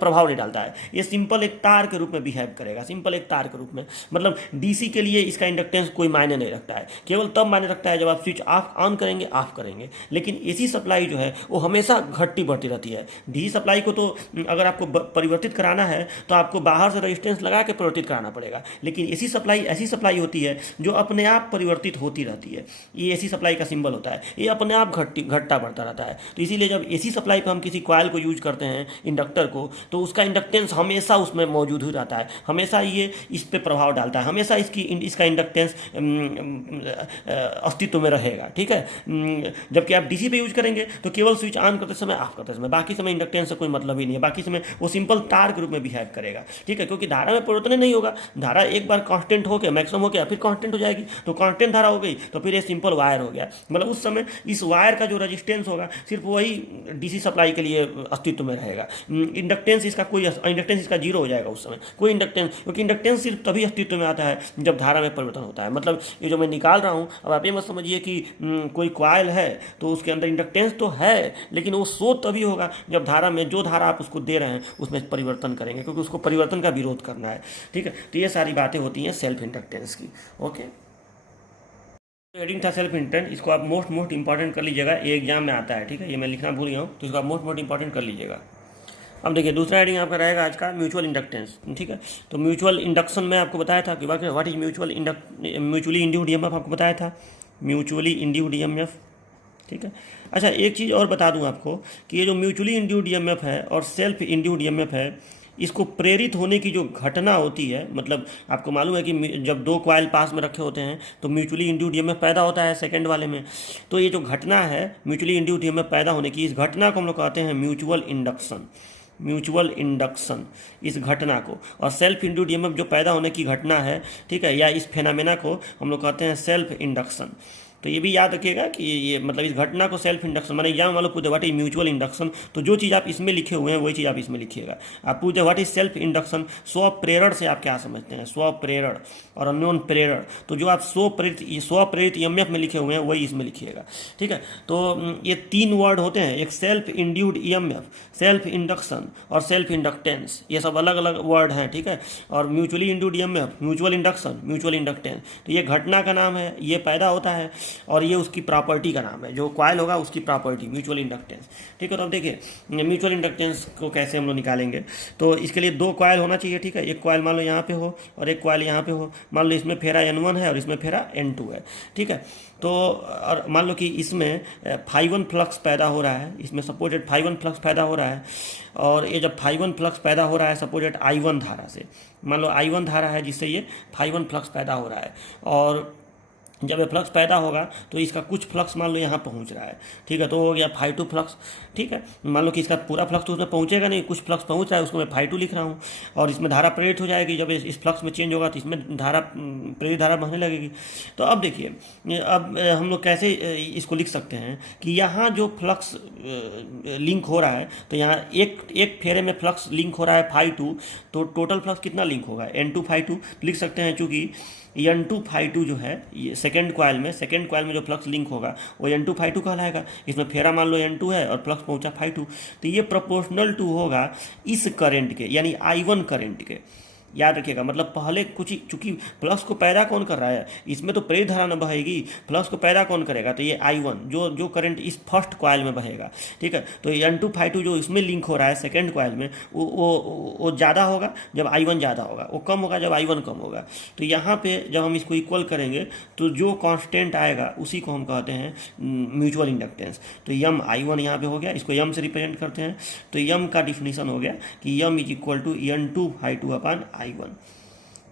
प्रभाव नहीं डालता है। ये सिंपल एक तार के रूप में बिहेव करेगा, सिंपल एक तार के रूप में। मतलब डीसी के लिए इसका इंडक्टेंस कोई मायने नहीं रखता है, केवल तब मायने रखता है जब आप स्विच ऑन करेंगे ऑफ करेंगे। लेकिन एसी सप्लाई जो है वो हमेशा घटती बढ़ती रहती है। डीसी सप्लाई को तो अगर आपको परिवर्तित कराना है तो आपको बाहर से रेजिस्टेंस लगा के परिवर्तित कराना पड़ेगा, लेकिन एसी सप्लाई ऐसी सप्लाई होती है जो अपने आप परिवर्तित होती रहती है। ये एसी सप्लाई का सिंबल होता है, ये अपने आप घटता बढ़ता रहता है। तो इसीलिए जब एसी सप्लाई पर हम किसी कॉइल को यूज करते हैं इंडक्टर को, तो उसका इंडक्टेंस हमेशा उसमें मौजूद ही रहता है, हमेशा ये इस पे प्रभाव डालता है, हमेशा इसका इंडक्टेंस अस्तित्व में रहेगा। ठीक है, जबकि आप डीसी पे यूज करेंगे तो केवल स्विच ऑन करते समय ऑफ करते समय, बाकी समय इंडक्टेंस से कोई मतलब ही नहीं है, बाकी समय वो सिंपल तार के रूप में बिहेव करेगा। ठीक है, क्योंकि धारा में परिवर्तन नहीं होगा, धारा एक बार कांस्टेंट होकर मैक्सिमम हो गया फिर कांस्टेंट हो जाएगी, तो कांस्टेंट धारा हो गई तो फिर ये सिंपल वायर हो गया। मतलब उस समय इस वायर का जो रेजिस्टेंस होगा सिर्फ वही डीसी सप्लाई के लिए अस्तित्व में रहेगा। इंडक्टेंस इसका जीरो हो जाएगा उस समय, कोई इंडक्टेंस, क्योंकि इंडक्टेंस सिर्फ तभी अस्तित्व में आता है जब धारा में परिवर्तन होता है। मतलब ये जो मैं निकाल रहा हूँ, अब आप ये मत समझिए कि कोई कॉइल है तो उसके अंदर इंडक्टेंस तो है, लेकिन वो शो तभी होगा जब धारा में जो धारा आप उसको दे रहे हैं उसमें परिवर्तन करेंगे, क्योंकि उसको परिवर्तन का विरोध करना है। ठीक है, तो ये सारी बातें होती हैं सेल्फ इंडक्टेंस की। ओके, हेडिंग था सेल्फ इंडक्टेंस, इसको आप मोस्ट इंपॉर्टेंट कर लीजिएगा, ये एग्जाम में आता है। ठीक है, ये मैं लिखना भूल गया हूँ, तो इसको आप मोस्ट इंपॉर्टेंट कर लीजिएगा। अब देखिए दूसरा हेडिंग आपका रहेगा आज का म्यूचुअल इंडक्टेंस। ठीक है, तो म्यूचुअल इंडक्शन में आपको बताया था कि what is mutually induced EMF आपको बताया था, म्यूचुअली इंड्यूस्ड ईएमएफ। ठीक है, अच्छा एक चीज़ और बता दूं आपको कि ये जो म्यूचुअली इंड्यूस्ड ईएमएफ है और सेल्फ इंड्यूस्ड ईएमएफ है, इसको प्रेरित होने की जो घटना होती है, मतलब आपको मालूम है कि जब दो कॉइल पास में रखे होते हैं तो म्यूचुअली इंड्यूस्ड ईएमएफ पैदा होता है सेकंड वाले में। तो ये जो घटना है म्यूचुअली इंड्यूस्ड ईएमएफ पैदा होने की, इस घटना को हम लोग कहते हैं म्यूचुअल इंडक्शन। म्यूचुअल इंडक्शन इस घटना को, और सेल्फ इंड्यूस्ड ईएमएफ जो पैदा होने की घटना है, ठीक है, या इस फेनामेना को हम लोग कहते हैं सेल्फ इंडक्शन। तो ये भी याद रखिएगा कि ये मतलब इस घटना को सेल्फ इंडक्शन, माने एग्जाम वालों पूछे व्हाट इज म्यूचुअल इंडक्शन, तो जो चीज़ आप इसमें लिखे हुए हैं वही चीज़ आप इसमें लिखिएगा। आप पूछे व्हाट इज सेल्फ इंडक्शन, स्वप्रेरण से आप क्या समझते हैं, स्वप्रेरण और अन्योन प्रेरण, तो जो आप स्वप्रेरित ईएमएफ में लिखे हुए हैं वही इसमें लिखिएगा। ठीक है, तो ये तीन वर्ड होते हैं, एक self induced EMF, self induction और सेल्फ इंडक्टेंस, ये सब अलग अलग वर्ड हैं। ठीक है, और mutually induced EMF, mutual induction, mutual inductance, तो ये घटना का नाम है, ये पैदा होता है और ये उसकी प्रॉपर्टी का नाम है, जो कॉइल होगा उसकी प्रॉपर्टी म्यूचुअल इंडक्टेंस। ठीक है, तो अब देखिए म्यूचुअल इंडक्टेंस को कैसे हम लोग निकालेंगे। तो इसके लिए दो कॉइल होना चाहिए। ठीक है, एक कॉइल मान लो यहाँ पे हो और एक कॉइल यहाँ पे हो, मान लो इसमें फेरा N1 है और इसमें फेरा N2 है। ठीक है, तो और मान लो कि इसमें φ1 फ्लक्स पैदा हो रहा है, इसमें सपोर्टेड φ1 फ्लक्स पैदा हो रहा है, और ये जब φ1 फ्लक्स पैदा हो रहा है सपोर्टेड I1 धारा से, मान लो I1 धारा है जिससे ये φ1 फ्लक्स पैदा हो रहा है, और जब ये फ्लक्स पैदा होगा तो इसका कुछ फ्लक्स मान लो यहाँ पहुँच रहा है। ठीक है, तो हो गया φ2 फ्लक्स। ठीक है, मान लो कि इसका पूरा फ्लक्स तो उसमें पहुँचेगा नहीं, कुछ फ्लक्स पहुँच रहा है, उसको मैं φ2 लिख रहा हूँ, और इसमें धारा प्रेरित हो जाएगी। जब इस फ्लक्स में चेंज होगा तो इसमें धारा प्रेरित धारा बहने लगेगी। तो अब देखिए, अब हम लोग कैसे इसको लिख सकते हैं कि यहाँ जो फ्लक्स लिंक हो रहा है, तो यहाँ एक फेरे में फ्लक्स लिंक हो रहा है φ2, तो टोटल फ्लक्स कितना लिंक होगा N2 φ2 लिख सकते हैं, चूँकि N2 φ2 जो है ये सेकेंड कॉइल में जो फ्लक्स लिंक होगा वो N2 φ2 कहलाएगा। इसमें फेरा मान लो N2 है और फ्लक्स पहुंचा φ2, तो ये प्रोपोर्शनल टू होगा इस करंट के, यानी I1 करंट के। याद रखिएगा, मतलब पहले कुछ, चूंकि फ्लक्स को पैदा कौन कर रहा है, इसमें तो प्रेरित धारा न बहेगी, फ्लक्स को पैदा कौन करेगा, तो ये I1 जो करंट इस फर्स्ट कॉइल में बहेगा। ठीक है, तो N2 φ2 जो इसमें लिंक हो रहा है सेकंड कॉइल में, वो ज़्यादा होगा जब I1 ज़्यादा होगा, वो कम होगा जब I1 कम होगा। तो यहाँ पे जब हम इसको इक्वल करेंगे तो जो कांस्टेंट आएगा उसी को हम कहते हैं म्यूचुअल इंडक्टेंस। तो यम I1 यहाँ पे हो गया, इसको यम से रिप्रेजेंट करते हैं, तो यम का डिफिनीसन हो गया कि M is equal to N2 φ2 upon I1।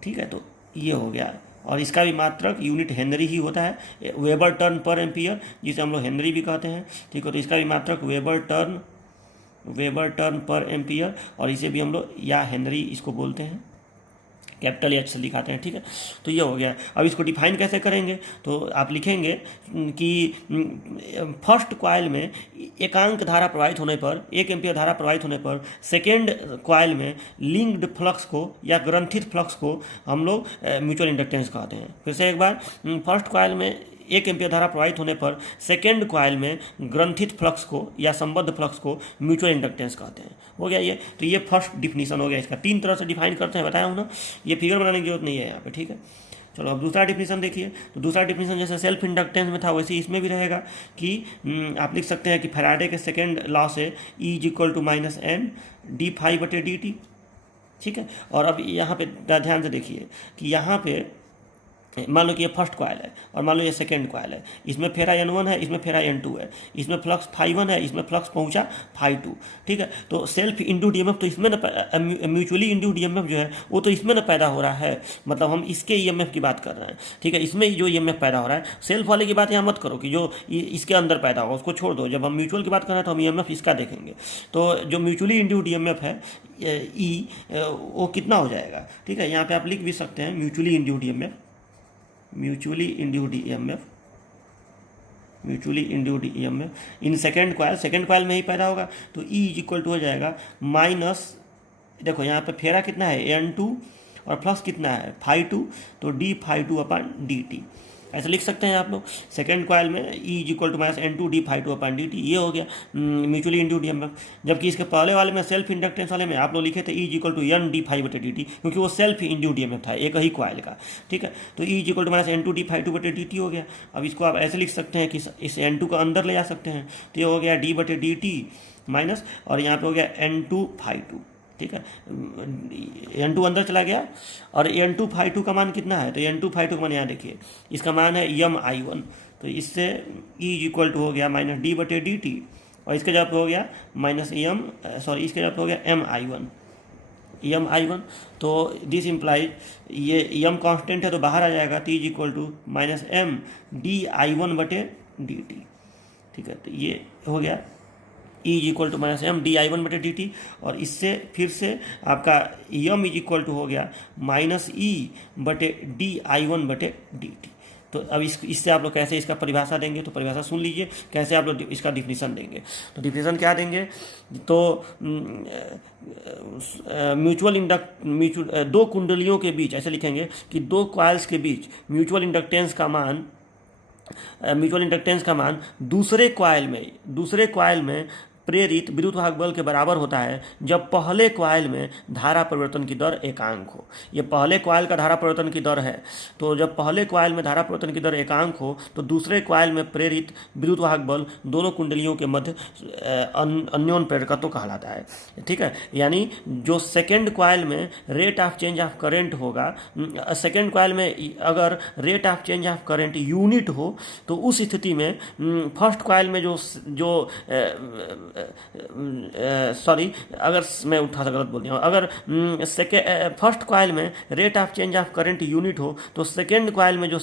ठीक है, तो ये हो गया, और इसका भी मात्रक यूनिट हेनरी ही होता है, वेबर टर्न पर एम्पियर, जिसे हम लोग हेनरी भी कहते हैं। ठीक है, तो इसका भी मात्रक वेबर टर्न पर एम्पियर, और इसे भी हम लोग या हेनरी इसको बोलते हैं। कैपिटल एच से लिखाते हैं, ठीक है। तो ये हो गया। अब इसको डिफाइन कैसे करेंगे, तो आप लिखेंगे कि फर्स्ट कॉइल में एकांक धारा प्रवाहित होने पर, 1 एम्पियर धारा प्रवाहित होने पर सेकेंड कॉइल में लिंक्ड फ्लक्स को या ग्रंथित फ्लक्स को हम लोग म्यूचुअल इंडक्टेंस कहते हैं। फिर से एक बार, फर्स्ट कॉइल में 1 एम्पियर धारा प्रवाहित होने पर सेकेंड कॉइल में ग्रंथित फ्लक्स को या संबद्ध फ्लक्स को म्यूचुअल इंडक्टेंस कहते हैं। हो गया ये। तो ये फर्स्ट डिफिनीशन हो गया इसका। 3 तरह से डिफाइन करते हैं, बताया हूँ ना, ये फिगर बनाने की जरूरत नहीं है यहाँ पे, ठीक है। चलो अब दूसरा डिफिनीशन देखिए। तो दूसरा डिफिनीशन जैसे सेल्फ इंडक्टेंस में था वैसे इसमें भी रहेगा कि आप लिख सकते हैं कि फैराडे के सेकेंड लॉ से E = -m d∅/dt, ठीक है। और अब यहाँ पे ध्यान से देखिए कि यहाँ पे मान लो कि ये फर्स्ट कॉइल है और मान लो ये सेकेंड कॉइल है, इसमें फेरा N1 है, इसमें फेरा N2 है, इसमें फ्लक्स ∅1 है, इसमें फ्लक्स पहुंचा ∅2, ठीक है। तो सेल्फ इंड्यूस्ड ईएमएफ तो इसमें ना, म्यूचुअली इंड्यूस्ड ईएमएफ जो है वो तो इसमें ना पैदा हो रहा है, मतलब हम इसके ईएमएफ की बात कर रहे हैं, ठीक है। इसमें जो ईएमएफ पैदा हो रहा है, सेल्फ वाले की बात यहाँ मत करो कि जो इसके अंदर पैदा होगा उसको छोड़ दो। जब हम म्यूचुअल की बात कर रहे हैं तो हम ईएमएफ इसका देखेंगे। तो जो म्यूचुअली इंड्यूस्ड ईएमएफ है E, वो कितना हो जाएगा, ठीक है। यहाँ पे आप लिख भी सकते हैं mutually induced EMF, mutually induced EMF, mutually induced EMF in second coil में ही पैदा होगा। तो E = हो जाएगा माइनस, देखो यहाँ पे फेरा कितना है N2 और फ्लक्स कितना है ∅2, तो d∅2/dt ऐसे लिख सकते हैं आप लोग। सेकेंड कॉइल में E = -N2 d∅2/dt, ये हो गया म्यूचुअली इंड्यूस्ड ईएमएफ। जबकि इसके पहले वाले में सेल्फ इंडक्टेंस वाले में आप लोग लिखे थे E = N d∅/dt, क्योंकि वो सेल्फ इंड्यूस्ड ईएमएफ था एक ही कॉइल का, ठीक है। तो E = -N2 d∅2/dt हो गया। अब इसको आप ऐसे लिख सकते हैं कि इस N2 को अंदर ले जा सकते हैं, तो ये हो गया d/dt माइनस, और यहाँ पे हो गया N2 ∅2, ठीक है। N2 अंदर चला गया और N2 ∅2 का मान कितना है, तो N2 ∅2 का मान यहाँ देखिए, इसका मान है mi1। तो इससे E = हो गया -d/dt और इसके जगह पे हो गया इसके जगह पे हो गया mi1। तो दिस इम्प्लाइज, ये m कांस्टेंट है तो बाहर आ जाएगा, तो E = -m di1/dt, ठीक है। तो ये हो गया E = -m di1/dt, और इससे फिर से आपका m = हो गया -e/di1/dt। तो अब इससे आप लोग कैसे इसका परिभाषा देंगे, तो परिभाषा सुन लीजिए कैसे आप लोग इसका डिफिनीशन देंगे। तो डिफिनीशन क्या देंगे, तो दो कुंडलियों के बीच, ऐसे लिखेंगे कि दो कॉइल्स के बीच म्यूचुअल इंडक्टेंस का मान दूसरे कॉइल में प्रेरित विद्युत बल के बराबर होता है जब पहले कॉइल में धारा परिवर्तन की दर एकांक हो। ये पहले कॉइल का धारा परिवर्तन की दर है, तो जब पहले कॉइल में धारा परिवर्तन की दर एकांक हो तो दूसरे कॉइल में प्रेरित विद्युत बल दोनों कुंडलियों के मध्य अन्योन्य प्रेरकत्व कहलाता है, ठीक है। यानी जो सेकेंड कॉइल में rate of change of current होगा, सेकेंड कॉइल में अगर rate of change of current unit हो, तो उस स्थिति में फर्स्ट कॉइल में अगर मैं उठा सा गलत बोल दिया, अगर फर्स्ट कॉइल में rate of change of current unit हो तो सेकेंड कॉइल में जो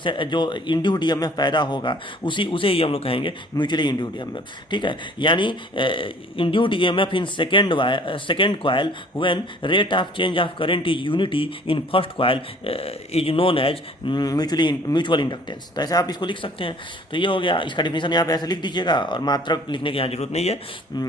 इंड्यूस्ड ईएमएफ पैदा होगा उसे ही हम लोग कहेंगे म्यूचुअली इंड्यूस्ड ईएमएफ, ठीक है। यानी induced EMF in second coil when rate of change of current is unity in first coil is known as mutual inductance. तो ऐसे आप इसको लिख सकते हैं। तो ये हो गया, इसका डिफिनीशन यहाँ पे ऐसे लिख दीजिएगा और मात्रक लिखने की यहाँ जरूरत नहीं है,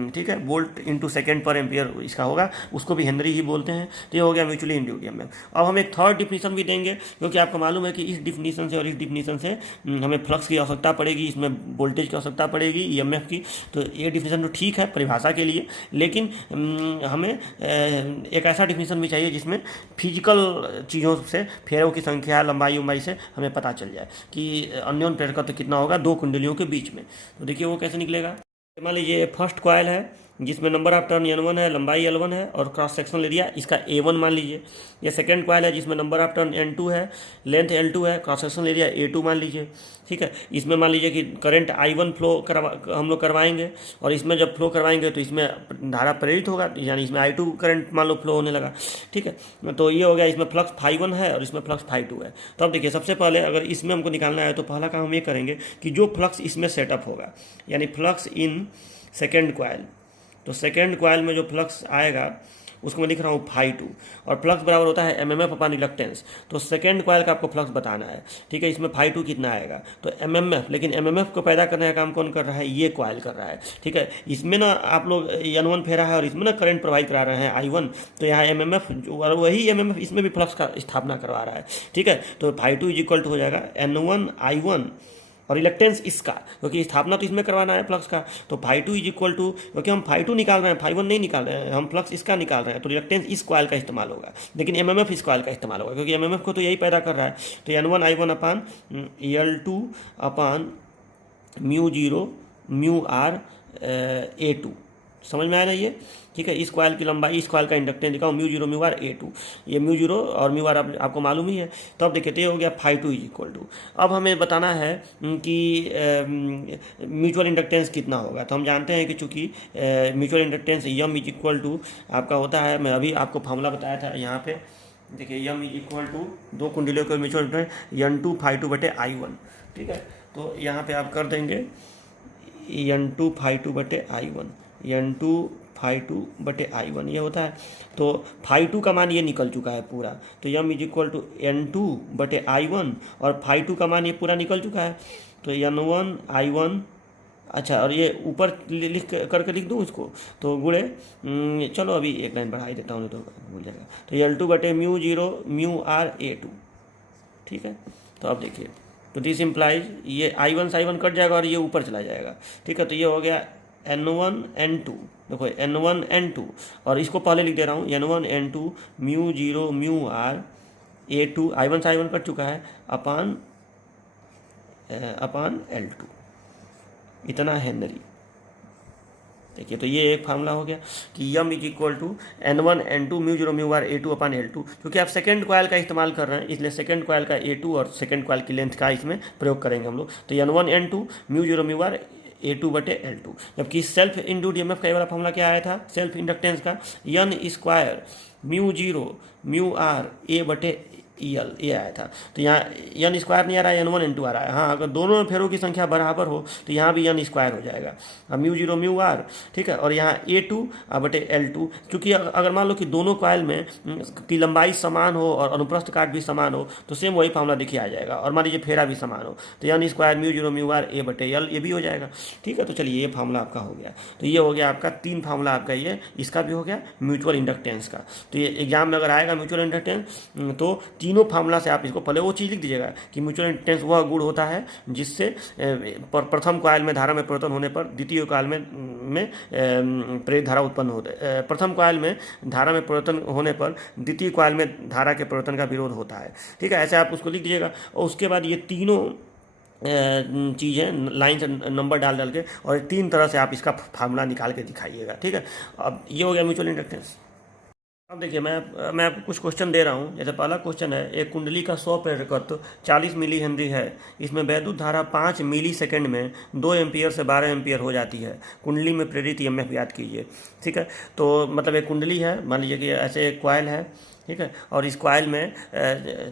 ठीक है। वोल्ट × सेकेंड पर एम्पियर इसका होगा, उसको भी हेनरी ही बोलते हैं। तो ये हो गया म्यूचुअली इंड्यूस्ड ईएमएफ। अब हम एक थर्ड डिफिनीशन भी देंगे, क्योंकि आपको मालूम है कि इस डिफिनीशन से और इस डिफिनीशन से हमें फ्लक्स की आवश्यकता पड़ेगी, इसमें वोल्टेज की आवश्यकता पड़ेगी ईएमएफ की। तो ये डिफिनीशन तो ठीक है परिभाषा के लिए, लेकिन हमें एक ऐसा डिफिनीशन भी चाहिए जिसमें फिजिकल चीज़ों से, फेरों की संख्या, लंबाई उम्बाई से हमें पता चल जाए कि अन्योन्य प्रेरकत्व कितना होगा दो कुंडलियों के बीच में। तो देखिए वो कैसे निकलेगा। मान लीजिए फर्स्ट कॉइल है जिसमें नंबर ऑफ टर्न N1 है, लंबाई L1 है और क्रॉस सेक्शनल एरिया इसका A1 मान लीजिए। ये सेकेंड कॉइल है जिसमें नंबर ऑफ टर्न N2 है, लेंथ L2 है, क्रॉस सेक्शनल एरिया A2 मान लीजिए, ठीक है। इसमें मान लीजिए कि करंट I1 हम लोग करवाएंगे, और इसमें जब फ्लो करवाएंगे तो इसमें धारा प्रेरित होगा, यानी इसमें I2 करंट मान लो फ्लो होने लगा, ठीक है। तो ये हो गया, इसमें फ्लक्स ∅1 है और इसमें फ्लक्स ∅2 है। तो अब देखिए सबसे पहले अगर इसमें हमको निकालना है तो पहला काम हम ये करेंगे कि जो फ्लक्स इसमें सेटअप होगा, यानी फ्लक्स इन सेकेंड कॉइल, तो सेकेंड कॉइल में जो फ्लक्स आएगा उसको मैं लिख रहा हूँ फाई टू, और फ्लक्स बराबर होता है एमएमएफ अपॉन रिलक्टेंस। तो सेकेंड कॉयल का आपको फ्लक्स बताना है, ठीक है। इसमें फाई टू कितना आएगा, तो एमएमएफ, लेकिन एमएमएफ को पैदा करने का काम कौन कर रहा है, ये कॉयल कर रहा है, ठीक है। इसमें ना आप लोग N1 फेरा है और इसमें ना करंट प्रोवाइड करा रहे हैं I1, तो यहाँ एमएमएफ और वही एमएमएफ इसमें भी फ्लक्स का स्थापना करवा रहा है, ठीक है। तो phi two is equal to हो जाएगा N1 I1 और रिलक्टेंस इसका, क्योंकि स्थापना तो इसमें करवाना है फ्लक्स का, तो phi two is equal to, क्योंकि हम फाई टू निकाल रहे हैं, फाई वन नहीं निकाल रहे हैं, हम फ्लक्स इसका निकाल रहे हैं, तो रिलक्टेंस इस कॉयल का इस्तेमाल होगा, लेकिन एमएमएफ इस कॉयल का इस्तेमाल होगा, क्योंकि एमएमएफ को तो यही पैदा कर रहा है। तो N1 I1 upon L2 upon mu zero mu are A2, समझ में आया ना ये, ठीक है। इस कॉयल की लंबाई, इस कॉयल का इंडक्टेंस लिखा हूँ mu zero mu are A2, ये म्यू जीरो और म्यू आर आपको मालूम ही है। तो अब देखिए, तो ये हो गया phi two is equal to. अब हमें बताना है कि म्यूचुअल इंडक्टेंस कितना होगा। तो हम जानते हैं कि चूंकि mutual inductance M is equal to आपका होता है, मैं अभी आपको फॉर्मूला बताया था यहाँ पे, देखिए यम इज इक्वल टू दो कुंडलियों के mutual inductance N2 phi to बटे I1, ठीक है। तो यहाँ पे आप कर देंगे N2 फाई टू बटे I1, N2 फाई टू बटे I1 ये होता है। तो फाई टू का मान ये निकल चुका है पूरा, तो M is equal to N2 बटे I1, और फाई टू का मान ये पूरा निकल चुका है, तो N1 I1, अच्छा, और ये ऊपर लिख करके लिख दूँ इसको, तो गुणे, चलो अभी एक लाइन बढ़ा ही देता हूँ तो भूल जाएगा। तो L2 बटे mu zero mu are A2, ठीक है। तो अब देखिए, तो दिस इम्प्लाइज ये I1 से I1 कट जाएगा और ये ऊपर चला जाएगा, ठीक है। तो ये हो गया N1 N2, देखो N1 N2, और इसको पहले लिख दे रहा हूँ N1 N2 mu zero mu are A2, I1 से I1 कट चुका है, अपान L2, इतना हेनरी। देखिए, तो ये एक फार्मूला हो गया कि M is equal to N1 N2 mu zero mu are A2 upon L2, क्योंकि आप सेकंड कॉयल का इस्तेमाल कर रहे हैं, इसलिए सेकंड कॉयल का A2 और सेकंड कॉयल की लेंथ का इसमें प्रयोग करेंगे हम लोग। तो N1 N2 mu zero mu are A2 बटे L2, जबकि सेल्फ इंड्यूस्ड ईएमएफ का ये वाला फॉर्मूला क्या आया था, सेल्फ इंडक्टेंस का N square mu zero mu r A बटे EL ये आया था। तो यहाँ N स्क्वायर नहीं आ रहा है, N1 N2 आ रहा है। हाँ, अगर दोनों फेरों की संख्या बराबर हो तो यहाँ भी N स्क्वायर हो जाएगा, अब म्यू जीरो म्यू आर, ठीक है, और यहाँ A2 बटे L2, क्योंकि अगर मान लो कि दोनों कॉयल में की लंबाई समान हो और अनुप्रस्थ काट भी समान हो तो सेम वही फार्मूला देखिए आ जाएगा, और मान लीजिए फेरा भी समान हो तो N square mu zero mu r A बटे L ये भी हो जाएगा, ठीक है। तो चलिए, ये फार्मूला आपका हो गया। तो ये हो गया आपका तीन फार्मूला आपका, ये इसका भी हो गया म्यूचुअल इंडक्टेंस का। तो ये एग्जाम में अगर आएगा म्यूचुअल इंडक्टेंस, तो तीनों फार्मूला से आप इसको पहले वो चीज़ लिख दीजिएगा कि म्यूचुअल इंडक्टेंस वह गुण होता है जिससे प्रथम कॉयल में धारा में परिवर्तन होने पर द्वितीय कॉयल में प्रेरित धारा उत्पन्न होता है, प्रथम कॉयल में धारा में परिवर्तन होने पर द्वितीय कॉयल में धारा के परिवर्तन का विरोध होता है, ठीक है। ऐसे आप उसको लिख दीजिएगा, और उसके बाद ये तीनों चीज़ें लाइन से नंबर डाल डाल के और तीन तरह से आप इसका फार्मूला निकाल के दिखाइएगा, ठीक है। अब ये हो गया म्यूचुअल इंडक्टेंस। अब देखिए, मैं आपको कुछ क्वेश्चन दे रहा हूँ। जैसे पहला क्वेश्चन है, एक कुंडली का 100 प्रेरकत्व 40 मिली हेनरी है, इसमें वैद्युत धारा 5 मिली सेकेंड में 2 एम्पियर से 12 एम्पियर हो जाती है, कुंडली में प्रेरित ईएमएफ ज्ञात कीजिए, ठीक है। तो मतलब एक कुंडली है, मान लीजिए कि ऐसे एक कॉयल है, ठीक है, और इस कॉयल में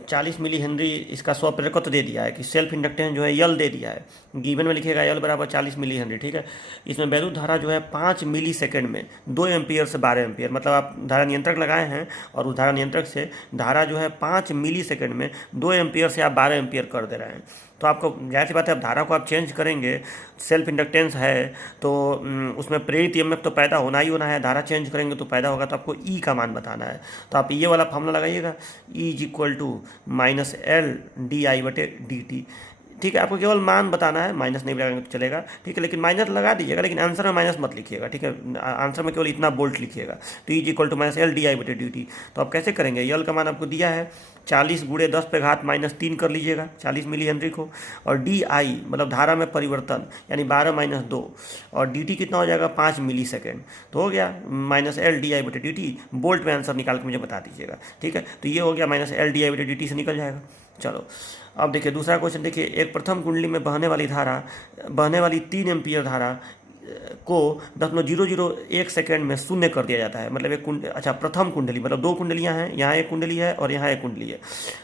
40 मिली हेनरी इसका 100 प्रेरकत्व दे दिया है कि सेल्फ इंडक्टेंस जो है यल दे दिया है, गिवन में लिखेगा यल बराबर 40 मिली हेनरी, ठीक है। इसमें वैद्युत धारा जो है 5 मिली सेकेंड में 2 एम्पियर से 12 एम्पियर, मतलब आप धारा नियंत्रक लगाए हैं और उस धारा नियंत्रक से धारा जो है 5 मिली सेकेंड में 2 एम्पियर से आप 12 एम्पियर कर दे रहे हैं। तो आपको जाहिर सी बात है, अब धारा को आप चेंज करेंगे, सेल्फ इंडक्टेंस है तो उसमें प्रेरित ईएमएफ तो पैदा होना ही होना है, धारा चेंज करेंगे तो पैदा होगा, तो आपको ई का मान बताना है। तो आप ये वाला फॉर्मूला लगाइएगा, E is equal to minus L d I बटे डी टी, ठीक है। आपको केवल मान बताना है, माइनस नहीं लगाएंगे तो चलेगा, ठीक है, लेकिन माइनस लगा दीजिएगा, लेकिन आंसर में माइनस मत लिखिएगा, ठीक है। आंसर में केवल इतना बोल्ट लिखिएगा, तो E is equal to minus L d I बटे डी टी। तो आप कैसे करेंगे, यल का मान आपको दिया है 40 गुणे 10 पे घात -3 कर लीजिएगा 40 मिली हेनरी को, और डी आई मतलब धारा में परिवर्तन यानी 12 - 2, और डी टी कितना हो जाएगा 5 मिली सेकेंड, तो हो गया माइनस एल डी आई बटे डी टी। बोल्ट में आंसर निकाल के मुझे बता दीजिएगा, ठीक है। तो ये हो गया माइनस एल डी आई बटे डी टी से निकल जाएगा। चलो अब देखिए दूसरा क्वेश्चन, देखिए एक प्रथम कुंडली में बहने वाली 3 एम्पियर धारा को 0.001 सेकेंड में शून्य कर दिया जाता है। मतलब एक प्रथम कुंडली, मतलब 2 कुंडलियां हैं, यहाँ एक कुंडली है और यहाँ एक कुंडली है।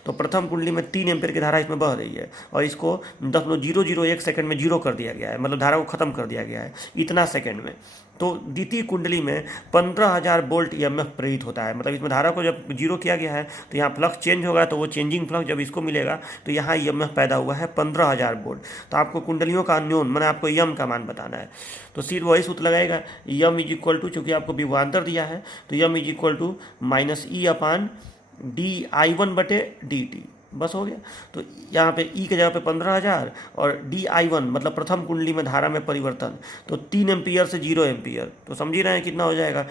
तो प्रथम कुंडली में 3 एम्पियर की धारा इसमें बह रही है और इसको 0.001 सेकेंड में 0 कर दिया गया है, मतलब धारा को खत्म कर दिया गया है इतना सेकेंड में। तो द्वितीय कुंडली में 15,000 वोल्ट ईएमएफ प्रेरित होता है। मतलब इसमें धारा को जब जीरो किया गया है तो यहाँ फ्लक्स चेंज होगा, तो वो चेंजिंग फ्लक्स जब इसको मिलेगा तो यहाँ ईएमएफ पैदा हुआ है 15,000 वोल्ट। तो आपको कुंडलियों का अन्योन मैंने आपको यम का मान बताना है, तो सीध वही सूत्र लगाएगा, यम इज इक्वल टू, चूँकि आपको विभवांतर दिया है तो M is equal to minus E upon D I one बटे डी टी, बस हो गया। तो यहाँ पे ई के जगह पे 15,000 और डी आई वन मतलब प्रथम कुंडली में धारा में परिवर्तन, तो 3 एम्पियर से 0 एम्पियर, तो समझ ही रहे हैं कितना हो जाएगा,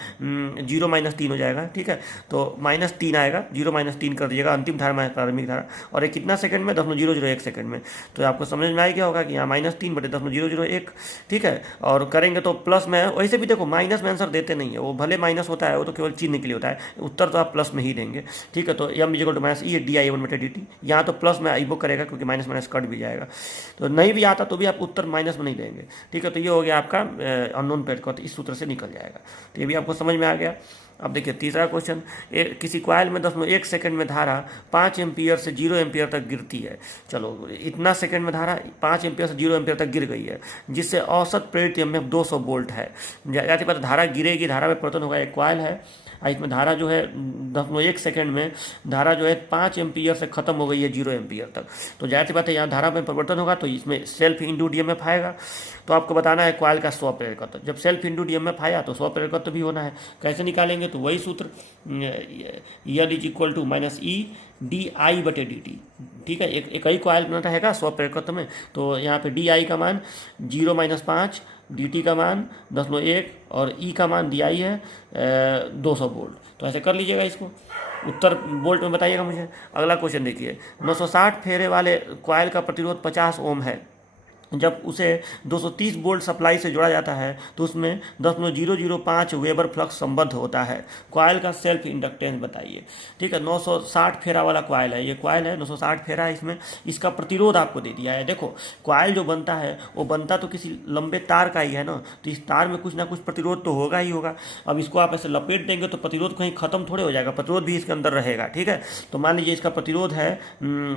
0 माइनस 3 हो जाएगा, ठीक है। तो -3 आएगा, 0 माइनस 3 कर दीजिएगा, अंतिम धारा में प्रारंभिक धारा, और ये कितना सेकंड में, 0.001 सेकंड में। तो आपको समझ में आ गया होगा कि यहाँ -3 बटे 0.001, ठीक है। और करेंगे तो प्लस में, वैसे भी देखो माइनस में आंसर देते नहीं है, वो भले माइनस होता है वो तो केवल चिन्ह के लिए होता है, उत्तर तो आप प्लस में ही देंगे, ठीक है। तो M equal to minus E d I one बटे डी टी, यहाँ तो प्लस में आईबो करेगा क्योंकि माइनस माइनस कट भी जाएगा। तो नहीं भी आता तो भी आप उत्तर माइनस में नहीं देंगे, ठीक है। तो ये हो गया आपका अननोन पेड का, तो इस सूत्र से निकल जाएगा। तो ये भी आपको समझ में आ गया। अब देखिए तीसरा क्वेश्चन, किसी कॉइल में 1 सेकंड में धारा 5 एम्पियर से 0 एम्पियर तक गिरती है। चलो इतना सेकंड में धारा 5 एम्पियर से 0 एम्पियर तक गिर गई है, जिससे औसत प्रेरित ईएमएफ 200 वोल्ट है। जाती बात धारा गिरेगी, धारा में परिवर्तन होगा। एक कॉइल है, इसमें धारा जो है 1 सेकंड में धारा जो है 5 एम्पियर से खत्म हो गई है 0 एम्पियर तक। तो जाहिर सी बात है यहाँ धारा में परिवर्तन होगा तो इसमें सेल्फ इंड्यूस्ड ईएमएफ आएगा। तो आपको बताना है कॉइल का स्व प्रेरकत्व। जब सेल्फ इंड्यूस्ड ईएमएफ आया तो स्व प्रेरकत्व भी होना है। कैसे निकालेंगे, तो वही सूत्र L is equal to minus E d I बटे डी टी, ठीक है। एक ही कॉइल बनता है स्व प्रेरकत्व में, तो यहाँ पे डी आई का मान 0 - 5, डी टी का मान 10.1 और ई का मान दिया ही है 200 वोल्ट। तो ऐसे कर लीजिएगा इसको, उत्तर वोल्ट में बताइएगा मुझे। अगला क्वेश्चन देखिए, 960 फेरे वाले कॉइल का प्रतिरोध 50 ओम है। जब उसे 230 वोल्ट सप्लाई से जोड़ा जाता है तो उसमें 10.005 वेबर फ्लक्स संबद्ध होता है। कॉइल का सेल्फ इंडक्टेंस बताइए, ठीक है। 960 फेरा वाला कॉइल है, ये कॉइल है 960 फेरा है, इसमें इसका प्रतिरोध आपको दे दिया है। देखो कॉइल जो बनता है वो बनता तो किसी लंबे तार का ही है ना, तो इस तार में कुछ ना कुछ प्रतिरोध तो होगा ही होगा। अब इसको आप ऐसे लपेट देंगे तो प्रतिरोध कहीं खत्म थोड़े हो जाएगा, प्रतिरोध भी इसके अंदर रहेगा, ठीक है। तो मान लीजिए इसका प्रतिरोध है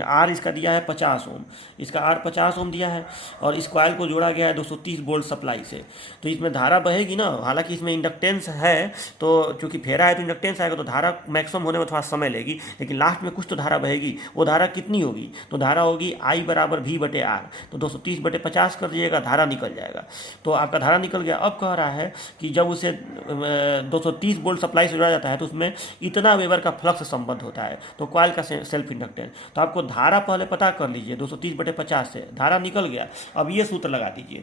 आर, इसका दिया है 50 ओम, इसका आर 50 ओम दिया है और इस कॉइल को जोड़ा गया है 230 वोल्ट सप्लाई से। तो इसमें धारा बहेगी ना, हालांकि इसमें इंडक्टेंस है, तो चूंकि फेरा है तो इंडक्टेंस आएगा, तो धारा मैक्सिमम होने में थोड़ा समय लेगी, लेकिन लास्ट में कुछ तो धारा बहेगी। वो धारा कितनी होगी, तो धारा होगी आई बराबर वी बटे आर, तो 230 बटे 50 कर दीजिएगा, धारा निकल जाएगा। तो आपका धारा निकल गया। अब कह रहा है कि जब उसे 230 वोल्ट सप्लाई से जोड़ा जाता है तो उसमें इतना वेबर का फ्लक्स संबद्ध होता है, तो कॉइल का सेल्फ इंडक्टेंस। तो आपको धारा पहले पता कर लीजिए, 230 बटे 50 से धारा निकल गया। अब ये सूत्र लगा दीजिए,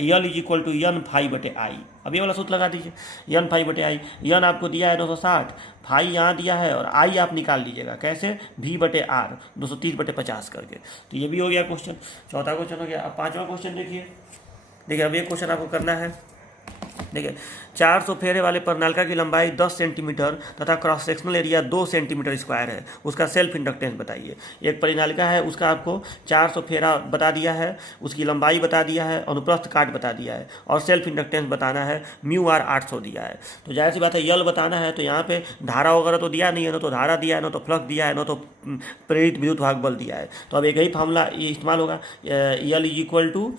L is equal to N phi बटे आई। अब ये वाला सूत्र लगा दीजिए, एन फाई बटे आई। एन आपको दिया है 960, फाई यहाँ दिया है और आई आप निकाल लीजिएगा कैसे, वी बटे आर 230 बटे 50 करके। तो ये भी हो गया क्वेश्चन, चौथा क्वेश्चन हो गया। अब पांचवा क्वेश्चन देखिए अब ये क्वेश्चन आपको करना है। देखिए 400 फेरे वाले प्रणालिका की लंबाई 10 सेंटीमीटर तथा cross sectional area 2 centimetre square है, उसका सेल्फ इंडक्टेंस बताइए। एक परिनालिका है, उसका आपको 400 फेरा बता दिया है, उसकी लंबाई बता दिया है, अनुप्रस्थ काट बता दिया है और सेल्फ इंडक्टेंस बताना है, म्यू आर 800 दिया है। तो जाहिर सी बात है यल बताना है, तो यहाँ पे धारा वगैरह तो दिया नहीं है, ना तो धारा दिया है, ना तो फ्लक्स दिया है, ना तो प्रेरित विद्युत वाहक बल दिया है। तो अब एक ही फार्मूला इस्तेमाल होगा, L is equal to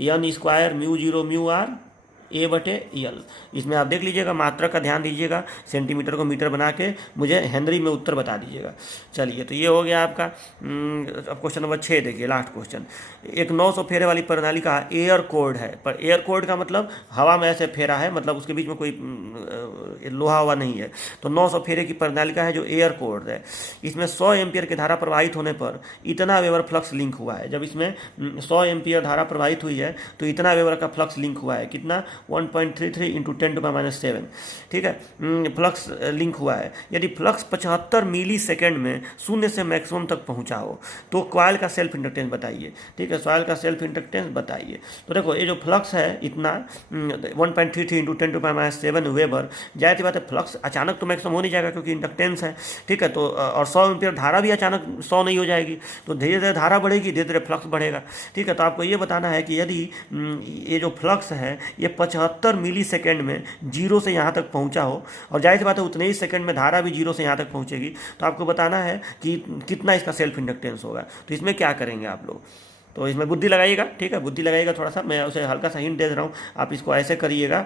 N square mu zero mu R A बटे यल। इसमें आप देख लीजिएगा, मात्रा का ध्यान दीजिएगा, सेंटीमीटर को मीटर बना के मुझे हेनरी में उत्तर बता दीजिएगा। चलिए तो ये हो गया आपका। अब क्वेश्चन नंबर 6 देखिए, लास्ट क्वेश्चन। एक 900 फेरे वाली प्रणाली का एयर कोर्ड है, पर एयर कोर्ड का मतलब हवा में ऐसे फेरा है, मतलब उसके बीच में कोई लोहा हुआ नहीं है। तो 900 फेरे की प्रणालिका है जो एयर कोर्ड है, इसमें 100 एम्पियर की धारा प्रवाहित होने पर इतना वेबर फ्लक्स लिंक हुआ है। जब इसमें 100 एम्पियर धारा प्रवाहित हुई है तो इतना वेबर का फ्लक्स लिंक हुआ है, कितना 1.33 × 10⁻⁷, ठीक है, फ्लक्स लिंक हुआ है। यदि फ्लक्स 75 मिली सेकेंड में शून्य से मैक्सिमम तक पहुंचा हो तो कॉइल का सेल्फ इंडक्टेंस बताइए, ठीक है। कॉइल का सेल्फ इंडक्टेंस बताइए। तो देखो ये जो फ्लक्स है इतना 1.33 × 10⁻⁷ वेबर, जाहिर सी बात है फ्लक्स अचानक तो मैक्सिमम हो नहीं जाएगा क्योंकि इंडक्टेंस है, ठीक है। तो और 100 एम्पियर धारा भी अचानक 100 नहीं हो जाएगी, तो धीरे धीरे धारा बढ़ेगी, धीरे धीरे फ्लक्स बढ़ेगा, ठीक है। तो आपको ये बताना है कि यदि ये जो फ्लक्स है ये 75 मिली सेकेंड में 0 से यहाँ तक पहुँचा हो, और जाहिर सी बात है उतने ही सेकेंड में धारा भी 0 से यहाँ तक पहुँचेगी, तो आपको बताना है कि कितना इसका सेल्फ इंडक्टेंस होगा। तो इसमें क्या करेंगे आप लोग, तो इसमें बुद्धि लगाइएगा, ठीक है, बुद्धि लगाइएगा थोड़ा सा, मैं उसे हल्का सा हिंट दे रहा हूँ, आप इसको ऐसे करिएगा,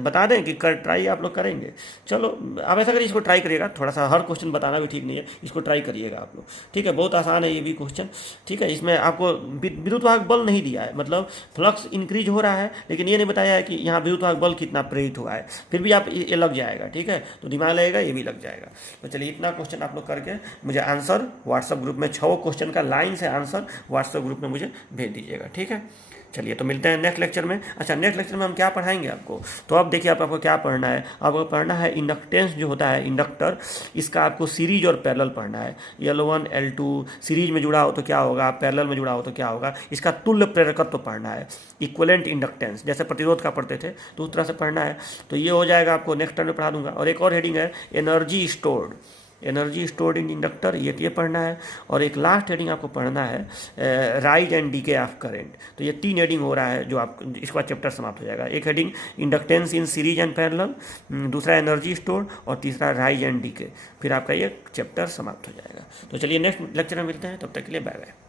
बता दें कि ट्राई आप लोग करेंगे। चलो आप ऐसा करिए, इसको ट्राई करिएगा, थोड़ा सा हर क्वेश्चन बताना भी ठीक नहीं है, इसको ट्राई करिएगा आप लोग, ठीक है। बहुत आसान है ये भी क्वेश्चन, ठीक है। इसमें आपको विद्युत वाहक बल नहीं दिया है, मतलब फ्लक्स इंक्रीज हो रहा है, लेकिन ये नहीं बताया है कि यहाँ विद्युत वाहक बल कितना प्रेरित हुआ है, फिर भी आप ये लग जाएगा, ठीक है, तो दिमाग लगेगा, ये भी लग जाएगा। तो चलिए इतना क्वेश्चन आप लोग करके मुझे आंसर व्हाट्सएप ग्रुप में 6 क्वेश्चन का लाइन से आंसर व्हाट्सएप ग्रुप में मुझे भेज दीजिएगा, ठीक है। चलिए तो मिलते हैं नेक्स्ट लेक्चर में। अच्छा, नेक्स्ट लेक्चर में हम क्या पढ़ाएंगे आपको, तो अब देखिए आपको क्या पढ़ना है, आपको पढ़ना है इंडक्टेंस जो होता है, इंडक्टर, इसका आपको सीरीज और पैरेलल पढ़ना है। L1 L2 सीरीज में जुड़ा हो तो क्या होगा, पैरेलल में जुड़ा हो तो क्या होगा, इसका तुल्य प्रेरकत्व तो पढ़ना है, इक्विवेलेंट इंडक्टेंस, जैसे प्रतिरोध का पढ़ते थे तो उस तरह से पढ़ना है। तो ये हो जाएगा, आपको नेक्स्ट टर्म में पढ़ा दूंगा। और एक और हेडिंग है energy stored, energy stored in inductor, ये पढ़ना है। और एक लास्ट हेडिंग आपको पढ़ना है rise and DK of current. तो ये 3 हेडिंग हो रहा है जो आप, इसका चैप्टर समाप्त हो जाएगा। एक heading inductance in series and parallel, दूसरा एनर्जी स्टोर्ड, और तीसरा राइज एंड डीके, फिर आपका ये चैप्टर समाप्त हो जाएगा। तो चलिए नेक्स्ट लेक्चर में मिलते हैं, तब तक के लिए बाय बाय।